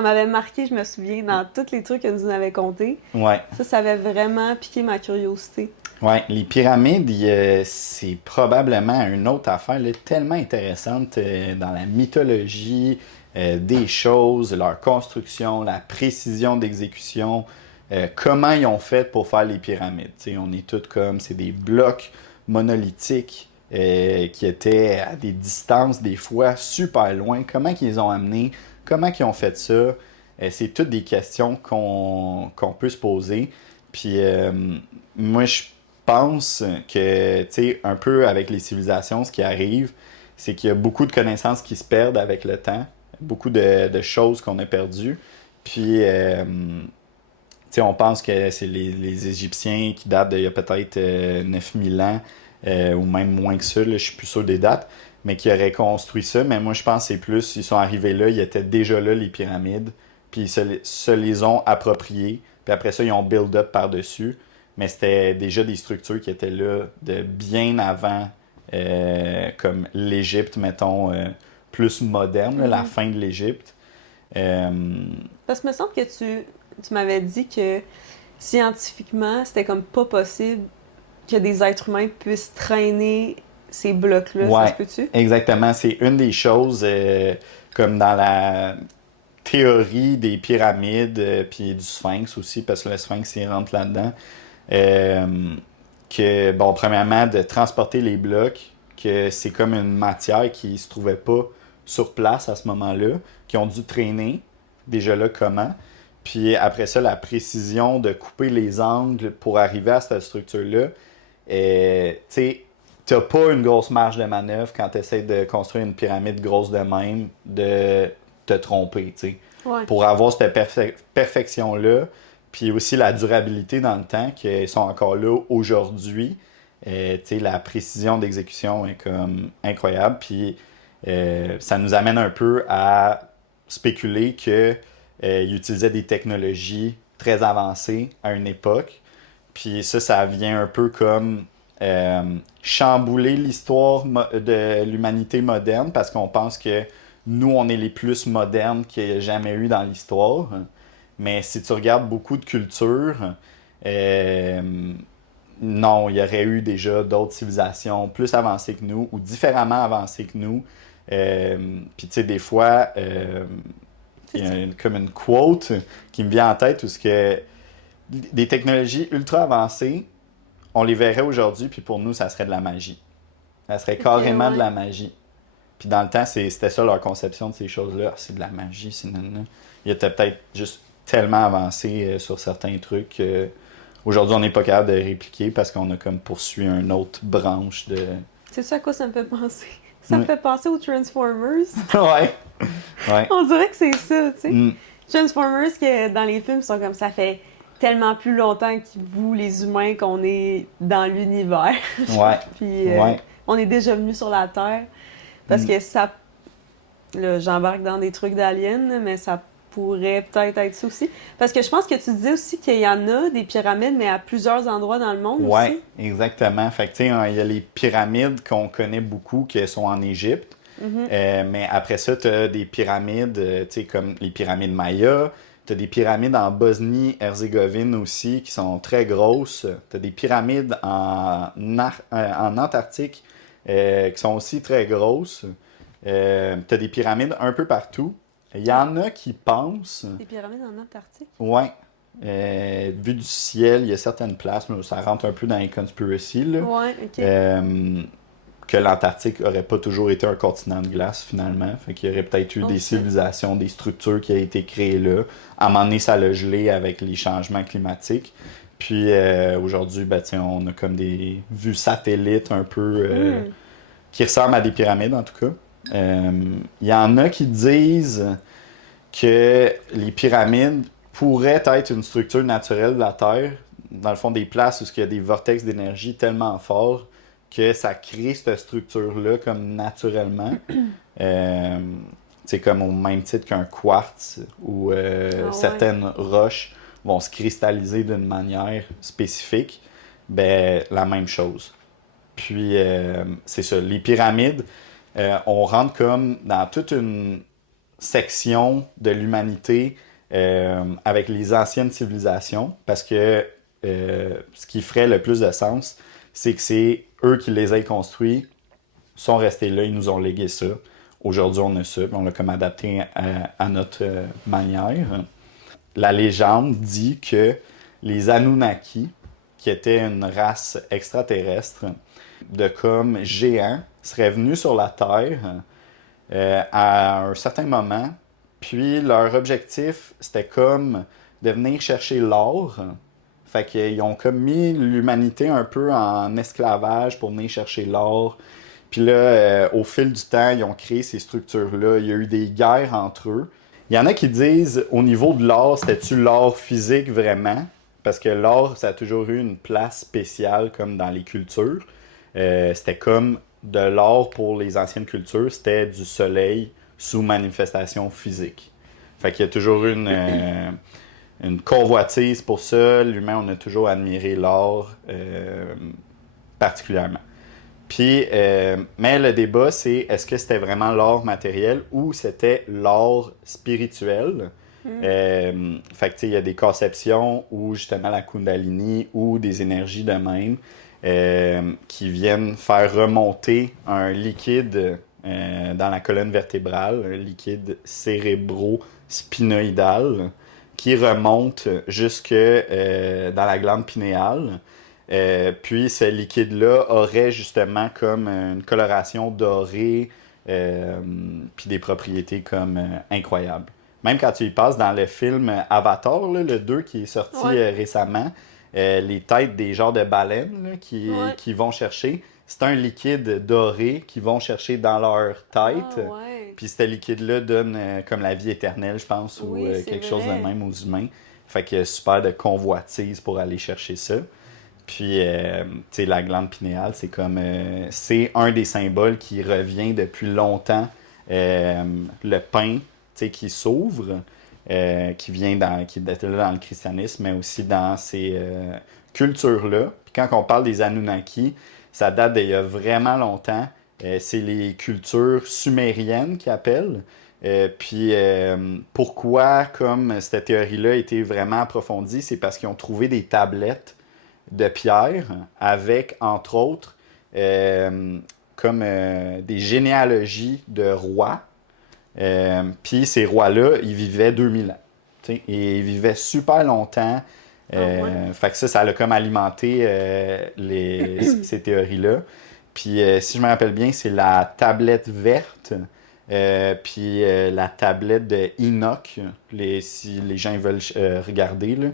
m'avait marqué, je me souviens, dans tous les trucs que tu nous avais contés. Ouais. Ça avait vraiment piqué ma curiosité. Ouais, les pyramides, c'est probablement une autre affaire là, tellement intéressante dans la mythologie des choses, leur construction, la précision d'exécution. Comment ils ont fait pour faire les pyramides. T'sais, on est tous comme, c'est des blocs monolithiques qui étaient à des distances des fois super loin. Comment ils les ont amenés? Comment ils ont fait ça? C'est toutes des questions qu'on peut se poser. Puis moi, je pense que, tu sais, un peu avec les civilisations, ce qui arrive, c'est qu'il y a beaucoup de connaissances qui se perdent avec le temps. Beaucoup de choses qu'on a perdues. Puis... on pense que c'est les Égyptiens qui datent d'il y a peut-être 9000 ans, ou même moins que ça, là, je suis plus sûr des dates, mais qui auraient construit ça. Mais moi, je pense que c'est plus, ils sont arrivés là, ils étaient déjà là, les pyramides, puis ils se les ont appropriés, puis après ça, ils ont build-up par-dessus. Mais c'était déjà des structures qui étaient là de bien avant, comme l'Égypte, mettons, plus moderne, là, la fin de l'Égypte. Parce que me semble que tu m'avais dit que scientifiquement, c'était comme pas possible que des êtres humains puissent traîner ces blocs-là. Ouais, ça se peut-tu? Exactement. C'est une des choses, comme dans la théorie des pyramides, puis du Sphinx aussi, parce que le Sphinx, il rentre là-dedans. Que, bon, premièrement, de transporter les blocs, que c'est comme une matière qui se trouvait pas sur place à ce moment-là, qui ont dû traîner. Déjà là, comment? Puis après ça, la précision de couper les angles pour arriver à cette structure-là, tu sais, t'as pas une grosse marge de manœuvre quand tu essaies de construire une pyramide grosse de même, de te tromper, tu sais. Ouais. Pour avoir cette perfection-là, puis aussi la durabilité dans le temps, qu'ils sont encore là aujourd'hui, tu sais, la précision d'exécution est comme incroyable, puis ça nous amène un peu à spéculer qu'ils utilisaient des technologies très avancées à une époque, puis ça vient un peu comme chambouler l'histoire de l'humanité moderne parce qu'on pense que nous, on est les plus modernes qu'il y ait jamais eu dans l'histoire. Mais si tu regardes beaucoup de cultures, non, il y aurait eu déjà d'autres civilisations plus avancées que nous ou différemment avancées que nous. Puis tu sais, des fois, il y a comme une quote qui me vient en tête où ce que des technologies ultra avancées, on les verrait aujourd'hui, puis pour nous, ça serait de la magie. Ça serait carrément de la magie. Puis dans le temps, c'était ça leur conception de ces choses-là. Ah, c'est de la magie, c'est nanana. Il était peut-être juste tellement avancé sur certains trucs. Aujourd'hui, on n'est pas capable de répliquer parce qu'on a comme poursuivi une autre branche de... C'est ça à quoi ça me fait penser. Ça me fait penser aux Transformers. Ouais. On dirait que c'est ça, tu sais. Transformers, que dans les films, sont comme ça fait tellement plus longtemps que vous, les humains, qu'on est dans l'univers. Ouais. Puis on est déjà venu sur la Terre. Parce que ça... Là, j'embarque dans des trucs d'aliens, mais ça pourrait peut-être être ça aussi. Parce que je pense que tu disais aussi qu'il y en a des pyramides, mais à plusieurs endroits dans le monde aussi. Oui, exactement. Fait que, tu sais, il y a les pyramides qu'on connaît beaucoup qui sont en Égypte. Mais après ça, tu as des pyramides, tu sais, comme les pyramides Mayas. Tu as des pyramides en Bosnie-Herzégovine aussi qui sont très grosses. Tu as des pyramides en Antarctique qui sont aussi très grosses. Tu as des pyramides un peu partout. Il y en a qui pensent... Des pyramides en Antarctique? Ouais. Vu du ciel, il y a certaines places, mais ça rentre un peu dans les conspiracies, là. Ouais, ok. Que l'Antarctique aurait pas toujours été un continent de glace, finalement. Fait qu'il y aurait peut-être eu des civilisations, des structures qui aient été créées là. À un moment donné, ça l'a gelé avec les changements climatiques. Puis aujourd'hui, ben, on a comme des vues satellites un peu qui ressemblent à des pyramides, en tout cas. Il y en a qui disent que les pyramides pourraient être une structure naturelle de la Terre, dans le fond des places où il y a des vortex d'énergie tellement forts que ça crée cette structure-là comme naturellement. C'est comme au même titre qu'un quartz où certaines roches vont se cristalliser d'une manière spécifique. Ben, la même chose. Puis, c'est ça. Les pyramides, on rentre comme dans toute une section de l'humanité avec les anciennes civilisations parce que ce qui ferait le plus de sens, c'est que c'est eux qui les aient construits, sont restés là, ils nous ont légué ça. Aujourd'hui, on a ça, puis on l'a comme adapté à notre manière. La légende dit que les Anunnaki, qui étaient une race extraterrestre de comme géants, seraient venus sur la Terre à un certain moment, puis leur objectif, c'était comme de venir chercher l'or. Fait qu'ils ont comme mis l'humanité un peu en esclavage pour venir chercher l'or. Puis là, au fil du temps, ils ont créé ces structures-là. Il y a eu des guerres entre eux. Il y en a qui disent, au niveau de l'or, c'était-tu l'or physique vraiment? Parce que l'or, ça a toujours eu une place spéciale comme dans les cultures. C'était comme de l'or pour les anciennes cultures, c'était du soleil sous manifestation physique. Fait qu'il y a toujours eu une convoitise pour ça. L'humain, on a toujours admiré l'or particulièrement. Puis, mais le débat, c'est est-ce que c'était vraiment l'or matériel ou c'était l'or spirituel? Fait que, tu sais, il y a des conceptions où, justement, la Kundalini ou des énergies de même qui viennent faire remonter un liquide dans la colonne vertébrale, un liquide cérébro-spinoïdal qui remonte jusque dans la glande pinéale. Puis ce liquide-là aurait justement comme une coloration dorée, puis des propriétés comme incroyables. Même quand tu y passes dans le film Avatar, là, le 2 qui est sorti Ouais. récemment, les têtes des genres de baleines là, Ouais. qui vont chercher, c'est un liquide doré qu'ils vont chercher dans leur Ah, tête. ouais. Puis ce liquide-là donne comme la vie éternelle, je pense, ou Oui, c'est quelque chose de vrai. même aux humains. Fait que super de convoitise pour aller chercher ça. Puis, tu sais, la glande pinéale, c'est comme... c'est un des symboles qui revient depuis longtemps. Le pain, tu sais, qui s'ouvre, qui vient qui était là dans le christianisme, mais aussi dans ces cultures-là. Puis quand on parle des Anunnaki, ça date d'il y a vraiment longtemps. C'est les cultures sumériennes qui appellent. Pourquoi, comme cette théorie-là a été vraiment approfondie, c'est parce qu'ils ont trouvé des tablettes de pierre avec, entre autres, comme des généalogies de rois. Puis ces rois-là, ils vivaient 2000 ans. Et ils vivaient super longtemps. Ah, ouais. Fait que ça a comme alimenté ces théories-là. Puis si je me rappelle bien, c'est la tablette verte. Puis la tablette de Enoch, si les gens veulent regarder, là,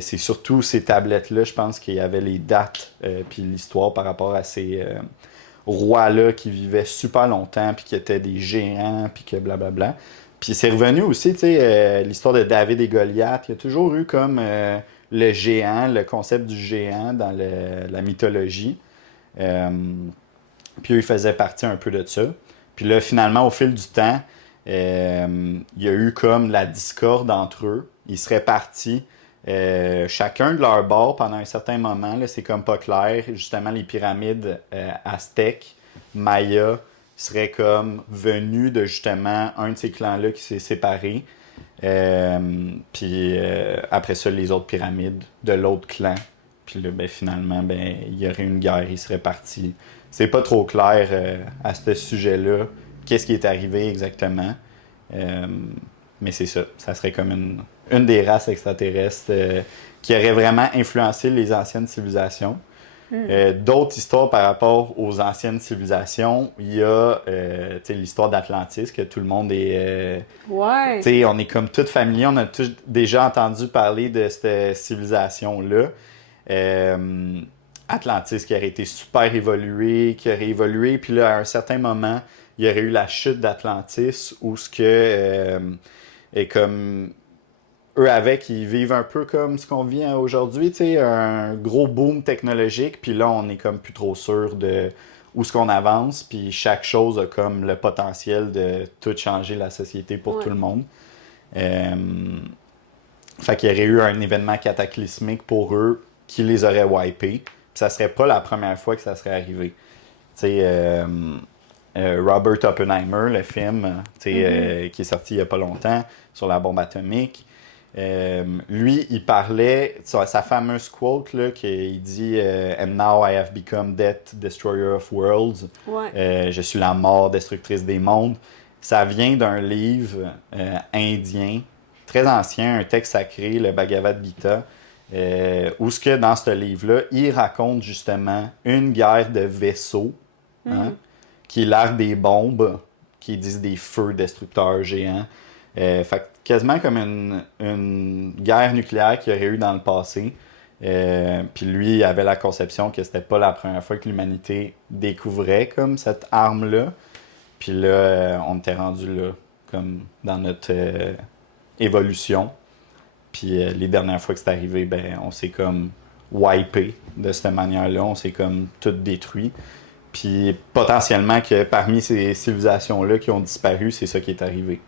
c'est surtout ces tablettes-là, je pense qu'il y avait les dates puis l'histoire par rapport à ces rois-là qui vivaient super longtemps puis qui étaient des géants puis que blablabla. Puis c'est revenu aussi, tu sais, l'histoire de David et Goliath. Il y a toujours eu comme le géant, le concept du géant dans la mythologie. Euh, Puis eux, ils faisaient partie un peu de ça. Puis là, finalement, au fil du temps, il y a eu comme la discorde entre eux. Ils seraient partis chacun de leur bord pendant un certain moment. Là, c'est comme pas clair. Justement, les pyramides aztèques, mayas, seraient comme venus de justement un de ces clans-là qui s'est séparé. Puis après ça, les autres pyramides de l'autre clan. Puis là, ben, finalement, ben, il y aurait une guerre, ils seraient partis. C'est pas trop clair à ce sujet-là, qu'est-ce qui est arrivé exactement. Euh, mais c'est ça, ça serait comme une des races extraterrestres qui aurait vraiment influencé les anciennes civilisations. D'autres histoires par rapport aux anciennes civilisations, il y a l'histoire d'Atlantis, que tout le monde est... Ouais. on est comme tout familier, on a tous déjà entendu parler de cette civilisation-là. Euh, Atlantis qui aurait été super évolué, qui aurait évolué, puis là, à un certain moment, il y aurait eu la chute d'Atlantis, où ce que... est comme eux avec, ils vivent un peu comme ce qu'on vit aujourd'hui, tu sais, un gros boom technologique, puis là, on est comme plus trop sûr de où ce qu'on avance, puis chaque chose a comme le potentiel de tout changer la société pour Ouais. tout le monde. Euh, Fait qu'il y aurait eu un événement cataclysmique pour eux qui les aurait wipés. Puis ça serait pas la première fois que ça serait arrivé. Tu sais, Robert Oppenheimer, le film, qui est sorti il y a pas longtemps sur la bombe atomique, lui, il parlait, sa fameuse quote, là, qu'il dit And now I have become death, destroyer of worlds. Ouais. Je suis la mort destructrice des mondes. Ça vient d'un livre indien, très ancien, un texte sacré, le Bhagavad Gita, où ce que dans ce livre-là, il raconte justement une guerre de vaisseaux, hein, qui est l'ère des bombes, qui disent des feux destructeurs géants. Fait que quasiment comme une guerre nucléaire qu'il y aurait eu dans le passé. Puis lui, il avait la conception que c'était pas la première fois que l'humanité découvrait comme cette arme-là. Puis là, on était rendu là, comme dans notre évolution. Puis les dernières fois que c'est arrivé, ben, on s'est comme wipé de cette manière-là. On s'est comme tout détruit. Puis potentiellement que parmi ces civilisations-là qui ont disparu, c'est ça qui est arrivé.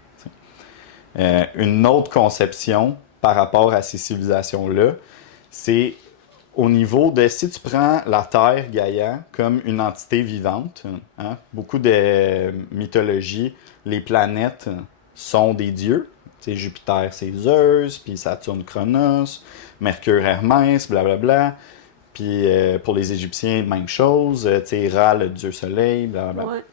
Une autre conception par rapport à ces civilisations-là, c'est au niveau de si tu prends la Terre, Gaïa, comme une entité vivante, hein, beaucoup de mythologie, les planètes sont des dieux. T'sais, Jupiter, c'est Zeus, puis Saturne, Chronos, Mercure, Hermès, blablabla. Puis pour les Égyptiens, même chose. Ra, le dieu soleil, blablabla. Ouais.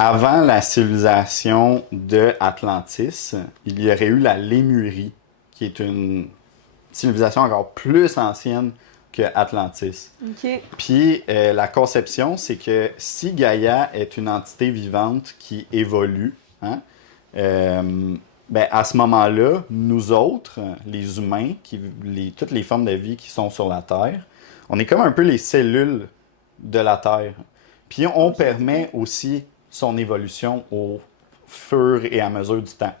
Avant la civilisation de Atlantis, il y aurait eu la Lémurie, qui est une civilisation encore plus ancienne que Atlantis. OK. Puis la conception, c'est que si Gaïa est une entité vivante qui évolue, hein, ben à ce moment-là, nous autres, les humains, toutes les formes de vie qui sont sur la Terre, on est comme un peu les cellules de la Terre. Puis on permet aussi son évolution au fur et à mesure du temps.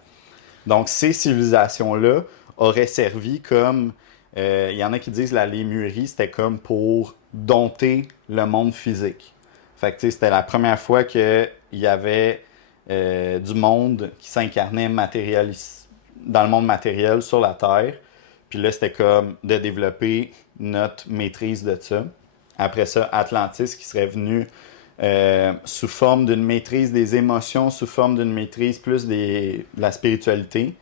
Donc ces civilisations-là auraient servi comme... Il y en a qui disent la lémurie, c'était comme pour dompter le monde physique. Fait que c'était la première fois qu'il y avait du monde qui s'incarnait dans le monde matériel sur la Terre. Puis là, c'était comme de développer notre maîtrise de ça. Après ça, Atlantis qui serait venu sous forme d'une maîtrise des émotions, sous forme d'une maîtrise plus de la spiritualité.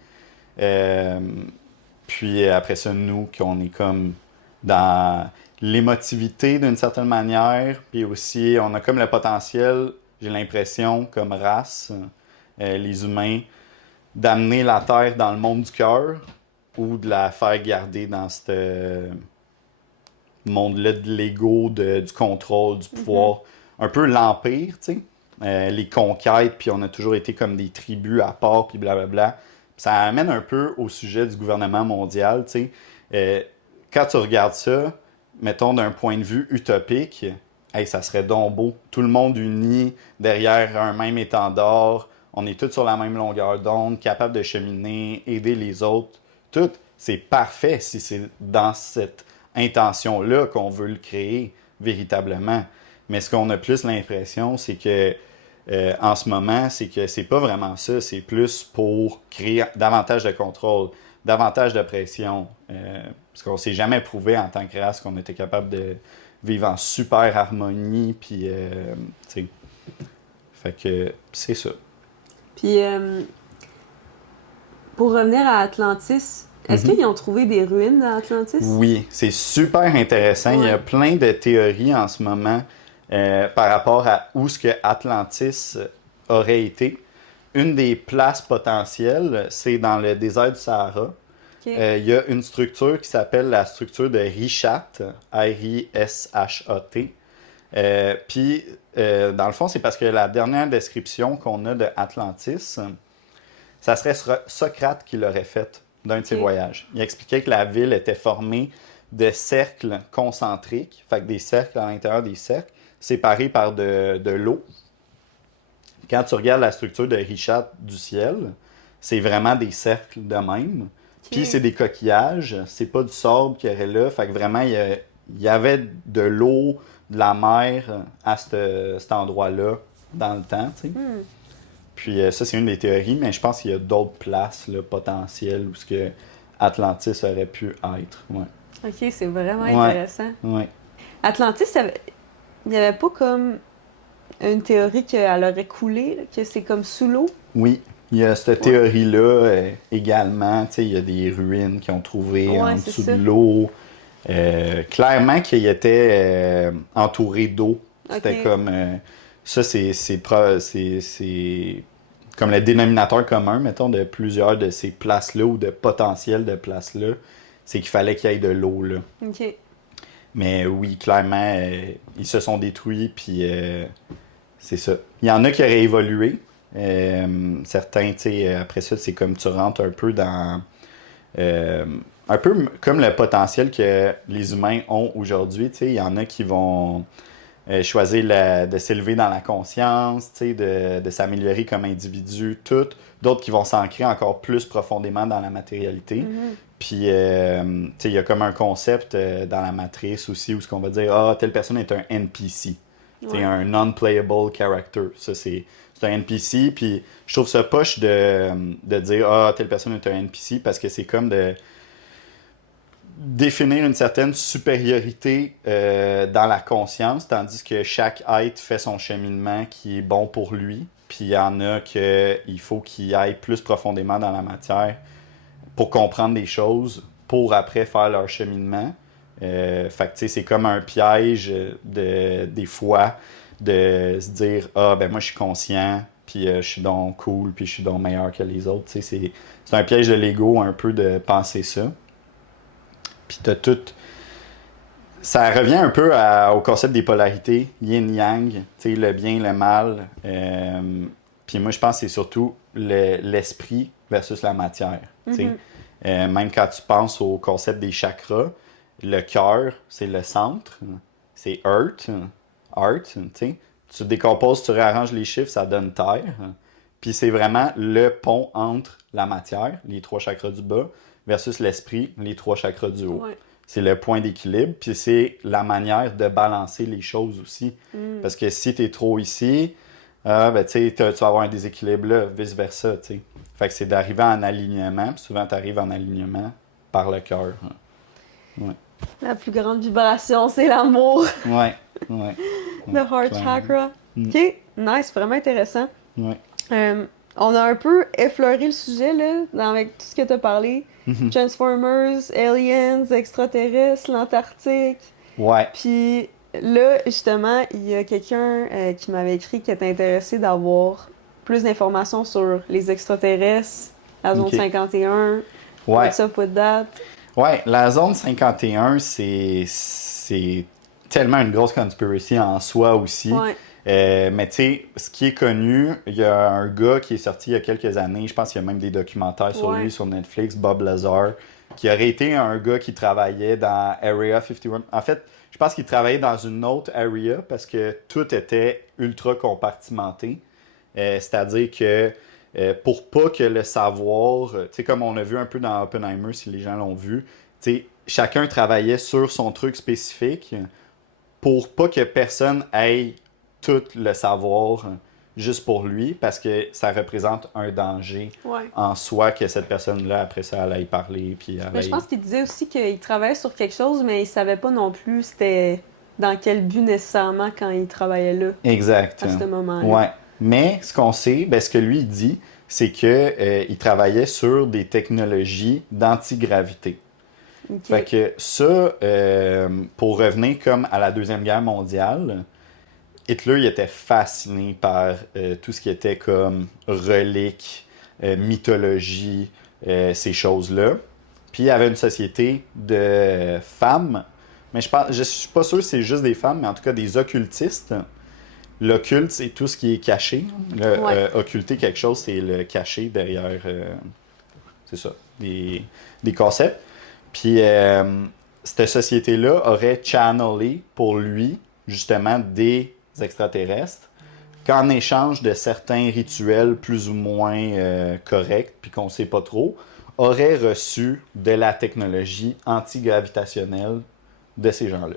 Puis après ça, nous, qu'on est comme dans l'émotivité d'une certaine manière. Puis aussi, on a comme le potentiel, j'ai l'impression, comme race, les humains, d'amener la Terre dans le monde du cœur ou de la faire garder dans ce monde-là de l'ego, du contrôle, du pouvoir. Un peu l'empire, tu sais. Les conquêtes, puis on a toujours été comme des tribus à part, puis blablabla. Ça amène un peu au sujet du gouvernement mondial, tu sais. Quand tu regardes ça, mettons d'un point de vue utopique, hey, ça serait donc beau. Tout le monde uni derrière un même étendard, on est tous sur la même longueur d'onde, capable de cheminer, aider les autres. Tout, c'est parfait si c'est dans cette intention-là qu'on veut le créer véritablement. Mais ce qu'on a plus l'impression, c'est que en ce moment, c'est que c'est pas vraiment ça. C'est plus pour créer davantage de contrôle, davantage de pression. Parce qu'on s'est jamais prouvé en tant que race qu'on était capable de vivre en super harmonie. Puis, tu sais. Fait que c'est ça. Puis, pour revenir à Atlantis, est-ce qu'ils ont trouvé des ruines dans Atlantis? Oui, c'est super intéressant. Ouais. Il y a plein de théories en ce moment par rapport à où ce que Atlantis aurait été. Une des places potentielles, c'est dans le désert du Sahara. Okay. Il y a une structure qui s'appelle la structure de Richat, R-I-S-H-A-T. Puis, dans le fond, c'est parce que la dernière description qu'on a de Atlantis, ça serait Socrate qui l'aurait faite d'un de ses voyages. Il expliquait que la ville était formée de cercles concentriques, fait que des cercles à l'intérieur des cercles, séparés par de l'eau. Quand tu regardes la structure de Richat du ciel, c'est vraiment des cercles de même. Puis c'est des coquillages, c'est pas du sable qu'il y aurait là. Fait que vraiment, il y avait de l'eau, de la mer à cet endroit-là dans le temps, tu sais. Puis ça, c'est une des théories, mais je pense qu'il y a d'autres places là, potentielles où ce que Atlantis aurait pu être. Ouais. OK, c'est vraiment intéressant. Ouais. Atlantis, il n'y avait pas comme une théorie qu'elle aurait coulé, là, que c'est comme sous l'eau? Oui, il y a cette théorie-là également. Tu sais, il y a des ruines qu'ils ont trouvées en dessous de l'eau. Clairement qu'il était entouré d'eau. C'était comme... ça, c'est comme le dénominateur commun, mettons, de plusieurs de ces places-là ou de potentiel de places-là. C'est qu'il fallait qu'il y ait de l'eau, là. OK. Mais oui, clairement, ils se sont détruits, puis c'est ça. Il y en a qui auraient évolué. Certains, tu sais, après ça, c'est comme tu rentres un peu dans... un peu comme le potentiel que les humains ont aujourd'hui, tu sais. Il y en a qui vont... choisir de s'élever dans la conscience, de s'améliorer comme individu, tout. D'autres qui vont s'ancrer encore plus profondément dans la matérialité. Puis, il y a comme un concept dans la matrice aussi où on va dire « telle personne est un NPC ». C'est un non-playable character. Ça, c'est un NPC. Puis, je trouve ça poche de dire « telle personne est un NPC » parce que c'est comme de définir une certaine supériorité dans la conscience, tandis que chaque être fait son cheminement qui est bon pour lui. Puis il y en a qu'il faut qu'ils aillent plus profondément dans la matière pour comprendre des choses, pour après faire leur cheminement. Fait que tu sais, c'est comme un piège des fois de se dire « ben moi je suis conscient, puis je suis donc cool, puis je suis donc meilleur que les autres. » Tu sais, c'est un piège de l'ego un peu de penser ça. Puis t'as tout... ça revient un peu au concept des polarités, yin-yang, tu sais, le bien, le mal. Puis moi, je pense que c'est surtout l'esprit versus la matière. Tu sais. Même quand tu penses au concept des chakras, le cœur, c'est le centre, c'est art, tu sais. Tu décomposes, tu réarranges les chiffres, ça donne terre. Puis c'est vraiment le pont entre la matière, les 3 chakras du bas, versus l'esprit, les 3 chakras du haut. Ouais. C'est le point d'équilibre, puis c'est la manière de balancer les choses aussi. Parce que si tu es trop ici, ben, tu vas avoir un déséquilibre là, vice-versa. T'sais. Fait que c'est d'arriver en alignement, puis souvent tu arrives en alignement par le cœur. Ouais. La plus grande vibration, c'est l'amour. Ouais. Le heart chakra. Ok, nice, vraiment intéressant. Ouais. On a un peu effleuré le sujet là, avec tout ce que tu as parlé. Transformers, aliens, extraterrestres, l'Antarctique. Ouais. Puis là, justement, il y a quelqu'un qui m'avait écrit qui était intéressé d'avoir plus d'informations sur les extraterrestres, la zone 51, Ouais. what's up with that. Ouais, la zone 51, c'est tellement une grosse conspiracy en soi aussi. Ouais. Mais tu sais, ce qui est connu, il y a un gars qui est sorti il y a quelques années, je pense qu'il y a même des documentaires sur lui sur Netflix, Bob Lazar, qui aurait été un gars qui travaillait dans Area 51. En fait, je pense qu'il travaillait dans une autre area parce que tout était ultra compartimenté. C'est-à-dire que pour pas que le savoir, tu sais, comme on a vu un peu dans Oppenheimer, si les gens l'ont vu, tu sais, chacun travaillait sur son truc spécifique pour pas que personne ait tout le savoir juste pour lui, parce que ça représente un danger en soi que cette personne-là, après ça, elle aille parler. Puis Mais je pense qu'il disait aussi qu'il travaillait sur quelque chose, mais il savait pas non plus c'était dans quel but nécessairement quand il travaillait là. Exact. À ce moment-là. Ouais. Mais ce qu'on sait, ben, ce que lui il dit, c'est qu'il travaillait sur des technologies d'antigravité. Okay. Fait que ça, pour revenir comme à la Deuxième Guerre mondiale, Hitler il était fasciné par tout ce qui était comme reliques, mythologie, ces choses-là. Puis il y avait une société de femmes, mais je suis pas sûr que c'est juste des femmes, mais en tout cas des occultistes. L'occulte, c'est tout ce qui est caché. Occulter quelque chose, c'est le cacher derrière, c'est ça, des concepts. Puis cette société-là aurait channelé pour lui, justement, des extraterrestres, qu'en échange de certains rituels plus ou moins corrects, puis qu'on sait pas trop, aurait reçu de la technologie antigravitationnelle de ces gens-là.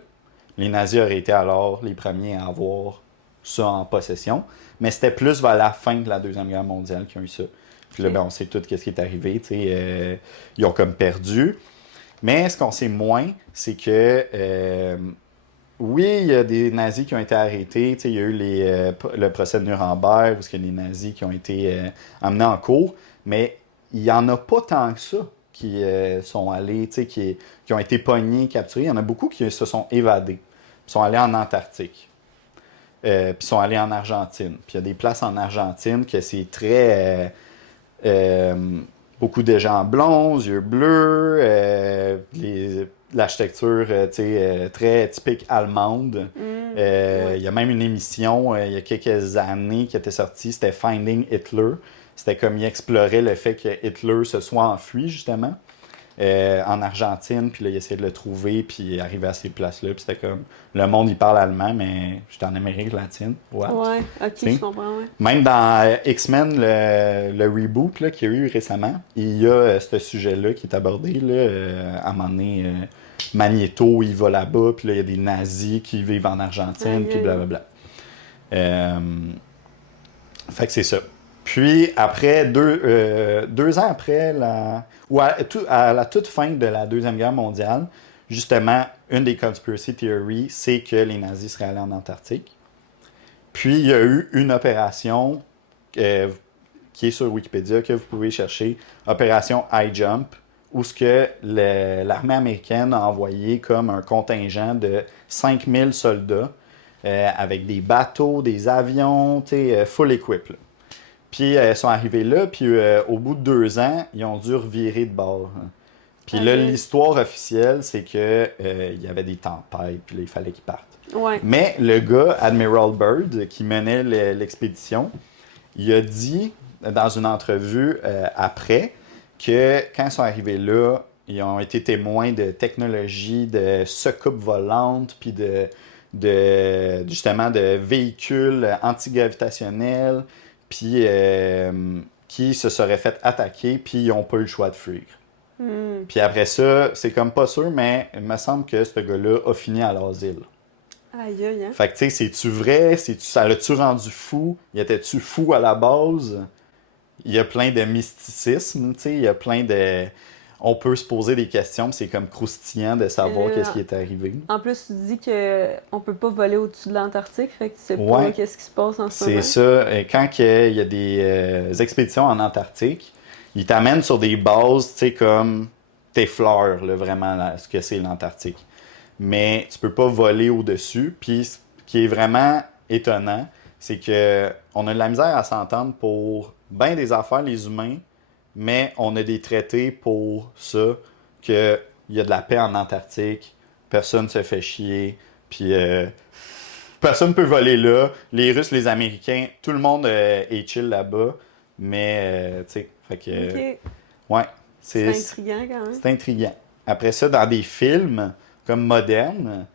Les nazis auraient été alors les premiers à avoir ça en possession, mais c'était plus vers la fin de la Deuxième Guerre mondiale qu'ils ont eu ça. Puis là, ben, on sait tout ce qui est arrivé, ils ont comme perdu. Mais ce qu'on sait moins, c'est que oui, il y a des nazis qui ont été arrêtés. Il y a eu le procès de Nuremberg, où il y a des nazis qui ont été emmenés en cours, mais il n'y en a pas tant que ça qui sont allés, qui ont été pognés, capturés. Il y en a beaucoup qui se sont évadés. Ils sont allés en Antarctique. Puis ils sont allés en Argentine. Puis il y a des places en Argentine que c'est très... beaucoup de gens blonds, yeux bleus, l'architecture très typique allemande. Il y a même une émission il y a quelques années qui était sortie, c'était Finding Hitler. C'était comme il explorait le fait que Hitler se soit enfui, justement, en Argentine. Puis là, il essayait de le trouver, puis arriver à ces places-là. Puis c'était comme, le monde, il parle allemand, mais j'étais en Amérique latine. What? Ouais, ok, je comprends, ouais. Même dans X-Men, le reboot là, qu'il y a eu récemment, il y a ce sujet-là qui est abordé. Là, à un moment donné, Magneto, il va là-bas, puis là, il y a des nazis qui vivent en Argentine, puis blablabla. Fait que c'est ça. Puis après, 2 ans après, à la toute fin de la Deuxième Guerre mondiale, justement, une des conspiracy theories, c'est que les nazis seraient allés en Antarctique. Puis il y a eu une opération qui est sur Wikipédia, que vous pouvez chercher, Opération High Jump, où ce que l'armée américaine a envoyé comme un contingent de 5000 soldats avec des bateaux, des avions, full equip. Là. Puis ils sont arrivés là, puis au bout de 2 ans, ils ont dû revirer de bord. Hein. Puis là, l'histoire officielle, c'est que il y avait des tempêtes, puis là, il fallait qu'ils partent. Ouais. Mais le gars, Admiral Byrd, qui menait l'expédition, il a dit dans une entrevue après que quand ils sont arrivés là, ils ont été témoins de technologies de soucoupes volantes, puis justement de véhicules antigravitationnels, puis qui se seraient fait attaquer, puis ils n'ont pas eu le choix de fuir. Puis après ça, c'est comme pas sûr, mais il me semble que ce gars-là a fini à l'asile. Aïe, aïe, hein? Fait que, tu sais, c'est-tu vrai? Ça l'a-tu rendu fou? Il était-tu fou à la base? Il y a plein de mysticisme, tu sais, il y a plein de... On peut se poser des questions, puis c'est comme croustillant de savoir qu'est-ce qui est arrivé. En plus, tu dis qu'on peut pas voler au-dessus de l'Antarctique, fait que tu sais pas qu'est-ce qui se passe en ce moment. C'est ça. Quand il y a des expéditions en Antarctique, ils t'amènent sur des bases, tu sais, comme tes fleurs, là, vraiment, là, ce que c'est l'Antarctique. Mais tu peux pas voler au-dessus. Puis ce qui est vraiment étonnant, c'est que on a de la misère à s'entendre pour bien des affaires, les humains, mais on a des traités pour ça, qu'il y a de la paix en Antarctique, personne se fait chier, puis personne peut voler là. Les Russes, les Américains, tout le monde est chill là-bas, mais tu sais, fait que... Ouais. C'est intriguant quand même. C'est intriguant. Après ça, dans des films comme modernes,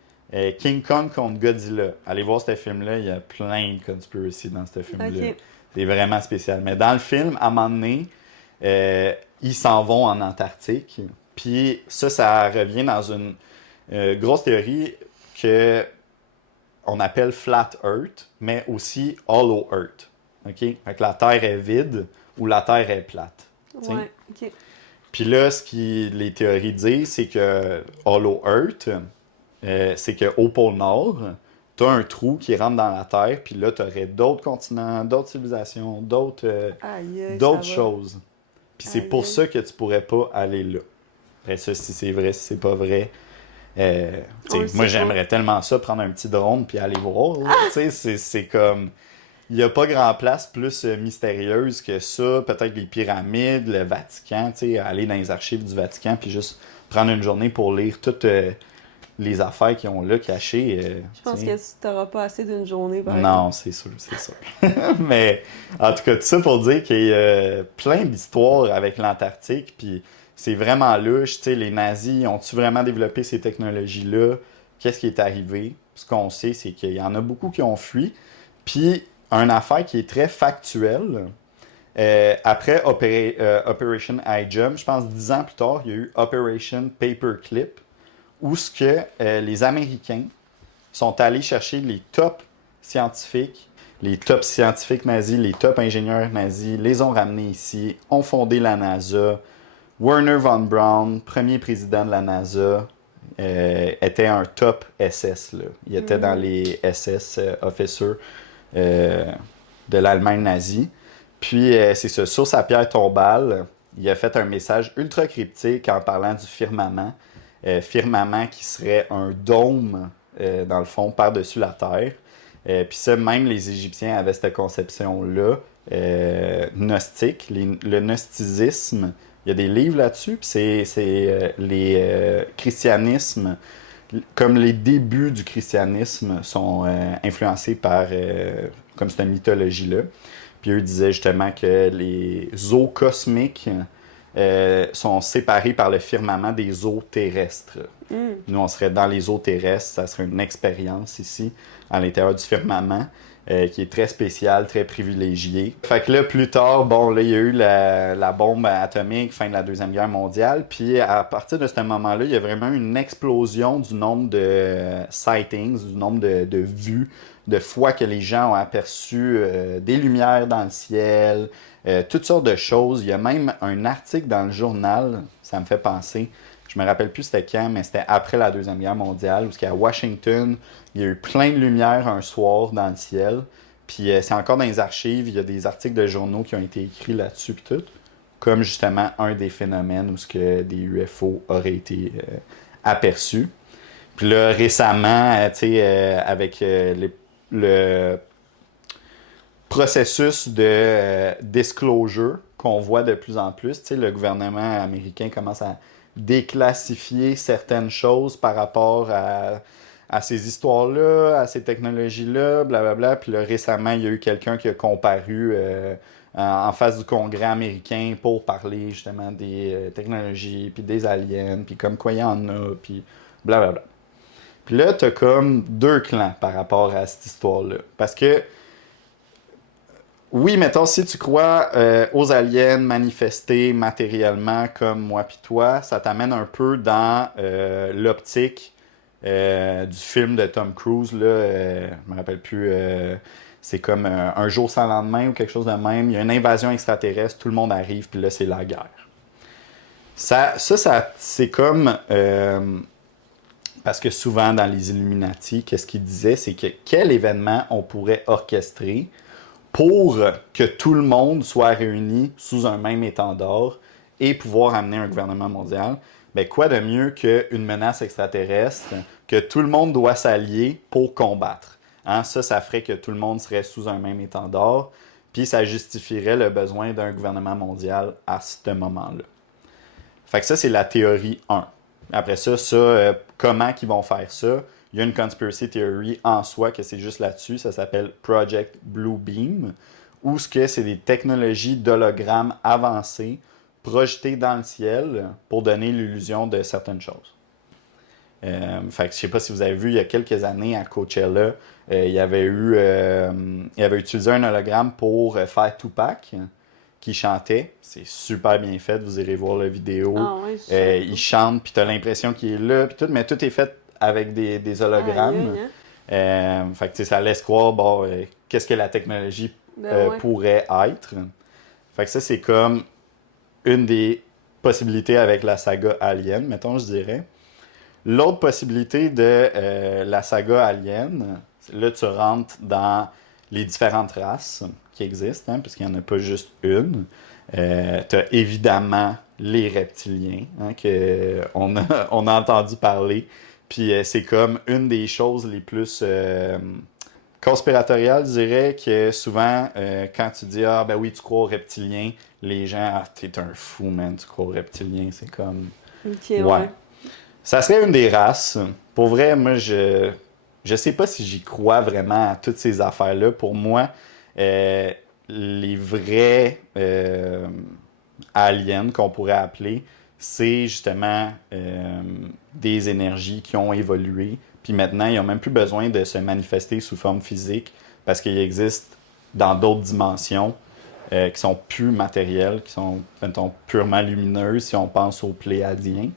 King Kong contre Godzilla. Allez voir ce film-là, il y a plein de conspiracy dans ce film-là. Okay. C'est vraiment spécial. Mais dans le film, à un moment donné, ils s'en vont en Antarctique. Puis ça revient dans une grosse théorie que on appelle Flat Earth, mais aussi Hollow Earth. OK? Fait que la Terre est vide ou la Terre est plate. Ouais, OK. Puis là, ce que les théories disent, c'est que Hollow Earth, c'est qu'au pôle Nord, tu as un trou qui rentre dans la Terre, puis là, tu aurais d'autres continents, d'autres civilisations, d'autres choses. Puis c'est pour ça que tu pourrais pas aller là. Après ça, si c'est vrai, si c'est pas vrai. Moi, j'aimerais tellement ça, prendre un petit drone puis aller voir. C'est comme... Il n'y a pas grand place plus mystérieuse que ça. Peut-être les pyramides, le Vatican, aller dans les archives du Vatican puis juste prendre une journée pour lire toutes les affaires qu'ils ont là cachées. Je pense que tu n'auras pas assez d'une journée, par exemple. Non, c'est sûr. Mais en tout cas, tout ça pour dire qu'il y a plein d'histoires avec l'Antarctique, puis c'est vraiment louche. Les nazis, ont-ils vraiment développé ces technologies-là? Qu'est-ce qui est arrivé? Ce qu'on sait, c'est qu'il y en a beaucoup qui ont fui. Puis, une affaire qui est très factuelle, après Operation High Jump, je pense 10 ans plus tard, il y a eu Operation Paperclip, où ce que les Américains sont allés chercher les top scientifiques nazis, les top ingénieurs nazis, les ont ramenés ici, ont fondé la NASA. Wernher von Braun, premier président de la NASA, était un top SS. Là. Il était dans les SS officers de l'Allemagne nazie. Puis, c'est ça, sur sa pierre tombale, il a fait un message ultra cryptique en parlant du firmament. Firmament qui serait un dôme, dans le fond, par-dessus la Terre. Puis ça, même les Égyptiens avaient cette conception-là, gnostique. Le gnosticisme, il y a des livres là-dessus, puis c'est les christianismes, comme les débuts du christianisme sont influencés par comme cette mythologie-là. Puis eux disaient justement que les eaux cosmiques sont séparées par le firmament des eaux terrestres. Nous, on serait dans les eaux terrestres, ça serait une expérience ici, à l'intérieur du firmament, qui est très spéciale, très privilégiée. Fait que là, plus tard, là, il y a eu la bombe atomique, fin de la Deuxième Guerre mondiale, puis à partir de ce moment-là, il y a vraiment une explosion du nombre de sightings, du nombre de vues, de fois que les gens ont aperçu des lumières dans le ciel, toutes sortes de choses. Il y a même un article dans le journal, ça me fait penser, je me rappelle plus c'était quand, mais c'était après la Deuxième Guerre mondiale, où qu'à Washington, il y a eu plein de lumière un soir dans le ciel. Puis c'est encore dans les archives, il y a des articles de journaux qui ont été écrits là-dessus puis tout. Comme justement un des phénomènes où que des UFO auraient été aperçus. Puis là, récemment, avec le processus de disclosure qu'on voit de plus en plus, le gouvernement américain commence à déclassifier certaines choses par rapport à ces histoires-là, à ces technologies-là, blablabla. Puis là, récemment, il y a eu quelqu'un qui a comparu en face du Congrès américain pour parler justement des technologies, puis des aliens, puis comme quoi il y en a, puis blablabla. Puis là, t'as comme deux clans par rapport à cette histoire-là. Parce que, oui, mettons, si tu crois aux aliens manifestés matériellement comme moi puis toi, ça t'amène un peu dans l'optique du film de Tom Cruise, là, je me rappelle plus, c'est comme Un jour sans lendemain ou quelque chose de même. Il y a une invasion extraterrestre, tout le monde arrive, puis là, c'est la guerre. Ça c'est comme... parce que souvent, dans les Illuminati, qu'est-ce qu'ils disaient, c'est que quel événement on pourrait orchestrer pour que tout le monde soit réuni sous un même étendard et pouvoir amener un gouvernement mondial. Ben, quoi de mieux qu'une menace extraterrestre que tout le monde doit s'allier pour combattre. Hein? Ça ferait que tout le monde serait sous un même étendard, puis ça justifierait le besoin d'un gouvernement mondial à ce moment-là. Fait que ça, c'est la théorie 1. Après ça, comment qu'ils vont faire ça? Il y a une conspiracy theory en soi que c'est juste là-dessus. Ça s'appelle Project Bluebeam, où c'est des technologies d'hologrammes avancées projetées dans le ciel pour donner l'illusion de certaines choses. Fait que je sais pas si vous avez vu, il y a quelques années à Coachella, il avait utilisé un hologramme pour faire Tupac, qui chantait. C'est super bien fait, vous irez voir la vidéo. Ah ouais, il chante, puis t'as l'impression qu'il est là, puis tout, mais tout est fait avec des hologrammes. Fait que ça laisse croire, qu'est-ce que la technologie pourrait être. Fait que ça, c'est comme une des possibilités avec la saga Alien, mettons, je dirais. L'autre possibilité de la saga Alien, là, tu rentres dans les différentes races qui existent, hein, parce qu'il n'y en a pas juste une. T'as évidemment les reptiliens, hein, on a entendu parler. Puis c'est comme une des choses les plus conspiratoriales, je dirais, que souvent, quand tu dis « Ah, ben oui, tu crois aux reptiliens », les gens « Ah, t'es un fou, man, tu crois aux reptiliens », c'est comme... Ok, ouais. Ça serait une des races. Pour vrai, moi, je sais pas si j'y crois vraiment à toutes ces affaires-là. Pour moi, les vrais aliens qu'on pourrait appeler, c'est justement des énergies qui ont évolué. Puis maintenant, ils n'ont même plus besoin de se manifester sous forme physique parce qu'ils existent dans d'autres dimensions qui sont plus matérielles, qui sont, mettons, purement lumineuses si on pense aux Pléiadiens.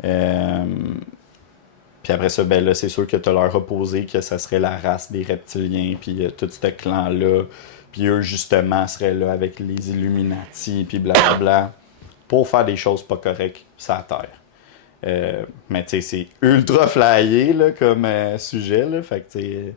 Puis après ça, ben là, c'est sûr que tu as leur opposé que ça serait la race des reptiliens, puis tout ce clan-là. Puis eux, justement, seraient là avec les Illuminati, puis blablabla, pour faire des choses pas correctes sur la Terre. Mais tu sais, c'est ultra flyé là, comme sujet, là. Fait que tu sais,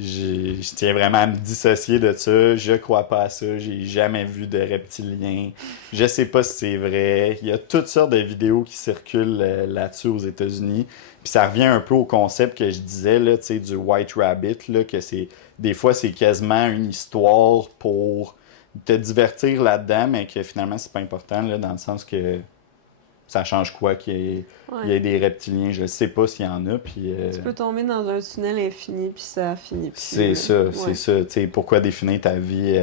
je tiens vraiment à me dissocier de ça. Je crois pas à ça. J'ai jamais vu de reptiliens. Je sais pas si c'est vrai. Il y a toutes sortes de vidéos qui circulent là-dessus aux États-Unis. Puis ça revient un peu au concept que je disais, là, tu sais, du White Rabbit, là, que c'est... Des fois, c'est quasiment une histoire pour te divertir là-dedans, mais que finalement, c'est pas important, là, dans le sens que ça change quoi qu'il y ait des reptiliens. Je sais pas s'il y en a, puis... Tu peux tomber dans un tunnel infini, puis ça finit plus. C'est ça. Tu sais, pourquoi définir ta vie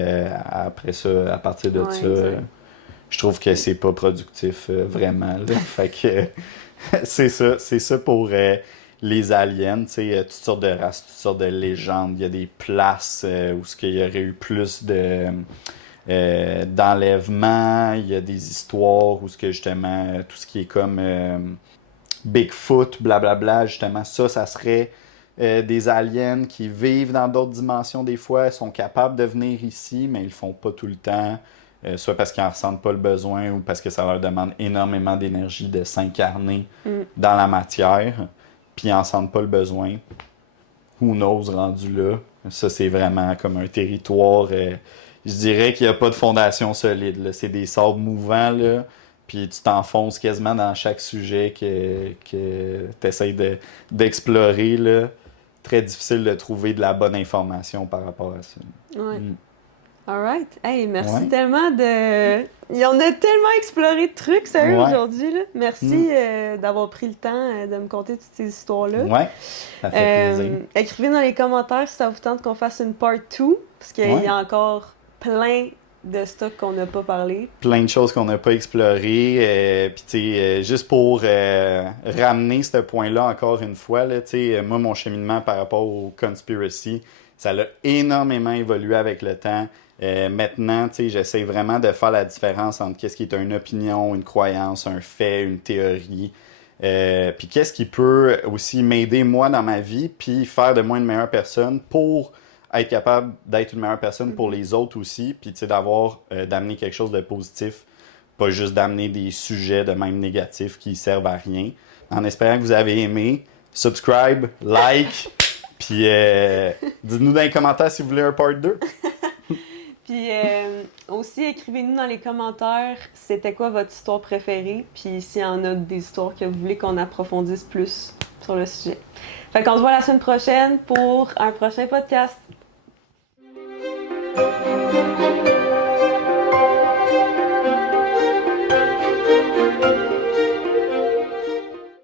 après ça, à partir de ça? Je trouve que c'est pas productif, vraiment, là. Fait que c'est ça pour les aliens, tu sais, toutes sortes de races, toutes sortes de légendes. Il y a des places où il y aurait eu plus d'enlèvements, il y a des histoires où justement, tout ce qui est comme Bigfoot, blablabla, justement, ça serait des aliens qui vivent dans d'autres dimensions des fois, sont capables de venir ici, mais ils le font pas tout le temps. Soit parce qu'ils n'en ressentent pas le besoin ou parce que ça leur demande énormément d'énergie de s'incarner dans la matière, puis ils n'en sentent pas le besoin. Who knows, rendu là. Ça, c'est vraiment comme un territoire... je dirais qu'il n'y a pas de fondation solide, là. C'est des sables mouvants, là, puis tu t'enfonces quasiment dans chaque sujet que tu essaies d'explorer, là. Très difficile de trouver de la bonne information par rapport à ça. Ouais. Alright. Hey, merci Ouais. tellement de... On a tellement exploré de trucs, sérieux, Ouais. aujourd'hui, là. Merci d'avoir pris le temps de me conter toutes ces histoires-là. Ouais, ça fait plaisir. Écrivez dans les commentaires si ça vous tente qu'on fasse une part 2, parce qu'il Ouais. y a encore plein de stocks qu'on n'a pas parlé. Plein de choses qu'on n'a pas explorées. Puis, tu sais, juste pour ramener ce point-là encore une fois, là, tu sais, moi, mon cheminement par rapport au conspiracy, ça a énormément évolué avec le temps. Maintenant, tu sais, j'essaie vraiment de faire la différence entre qu'est-ce qui est une opinion, une croyance, un fait, une théorie. Puis qu'est-ce qui peut aussi m'aider moi dans ma vie, puis faire de moi une meilleure personne pour être capable d'être une meilleure personne pour les autres aussi, puis tu sais, d'amener quelque chose de positif, pas juste d'amener des sujets de même négatifs qui servent à rien. En espérant que vous avez aimé, subscribe, like, puis dites-nous dans les commentaires si vous voulez un part 2. Puis aussi, écrivez-nous dans les commentaires c'était quoi votre histoire préférée, puis s'il y en a des histoires que vous voulez qu'on approfondisse plus sur le sujet. Fait qu'on se voit la semaine prochaine pour un prochain podcast.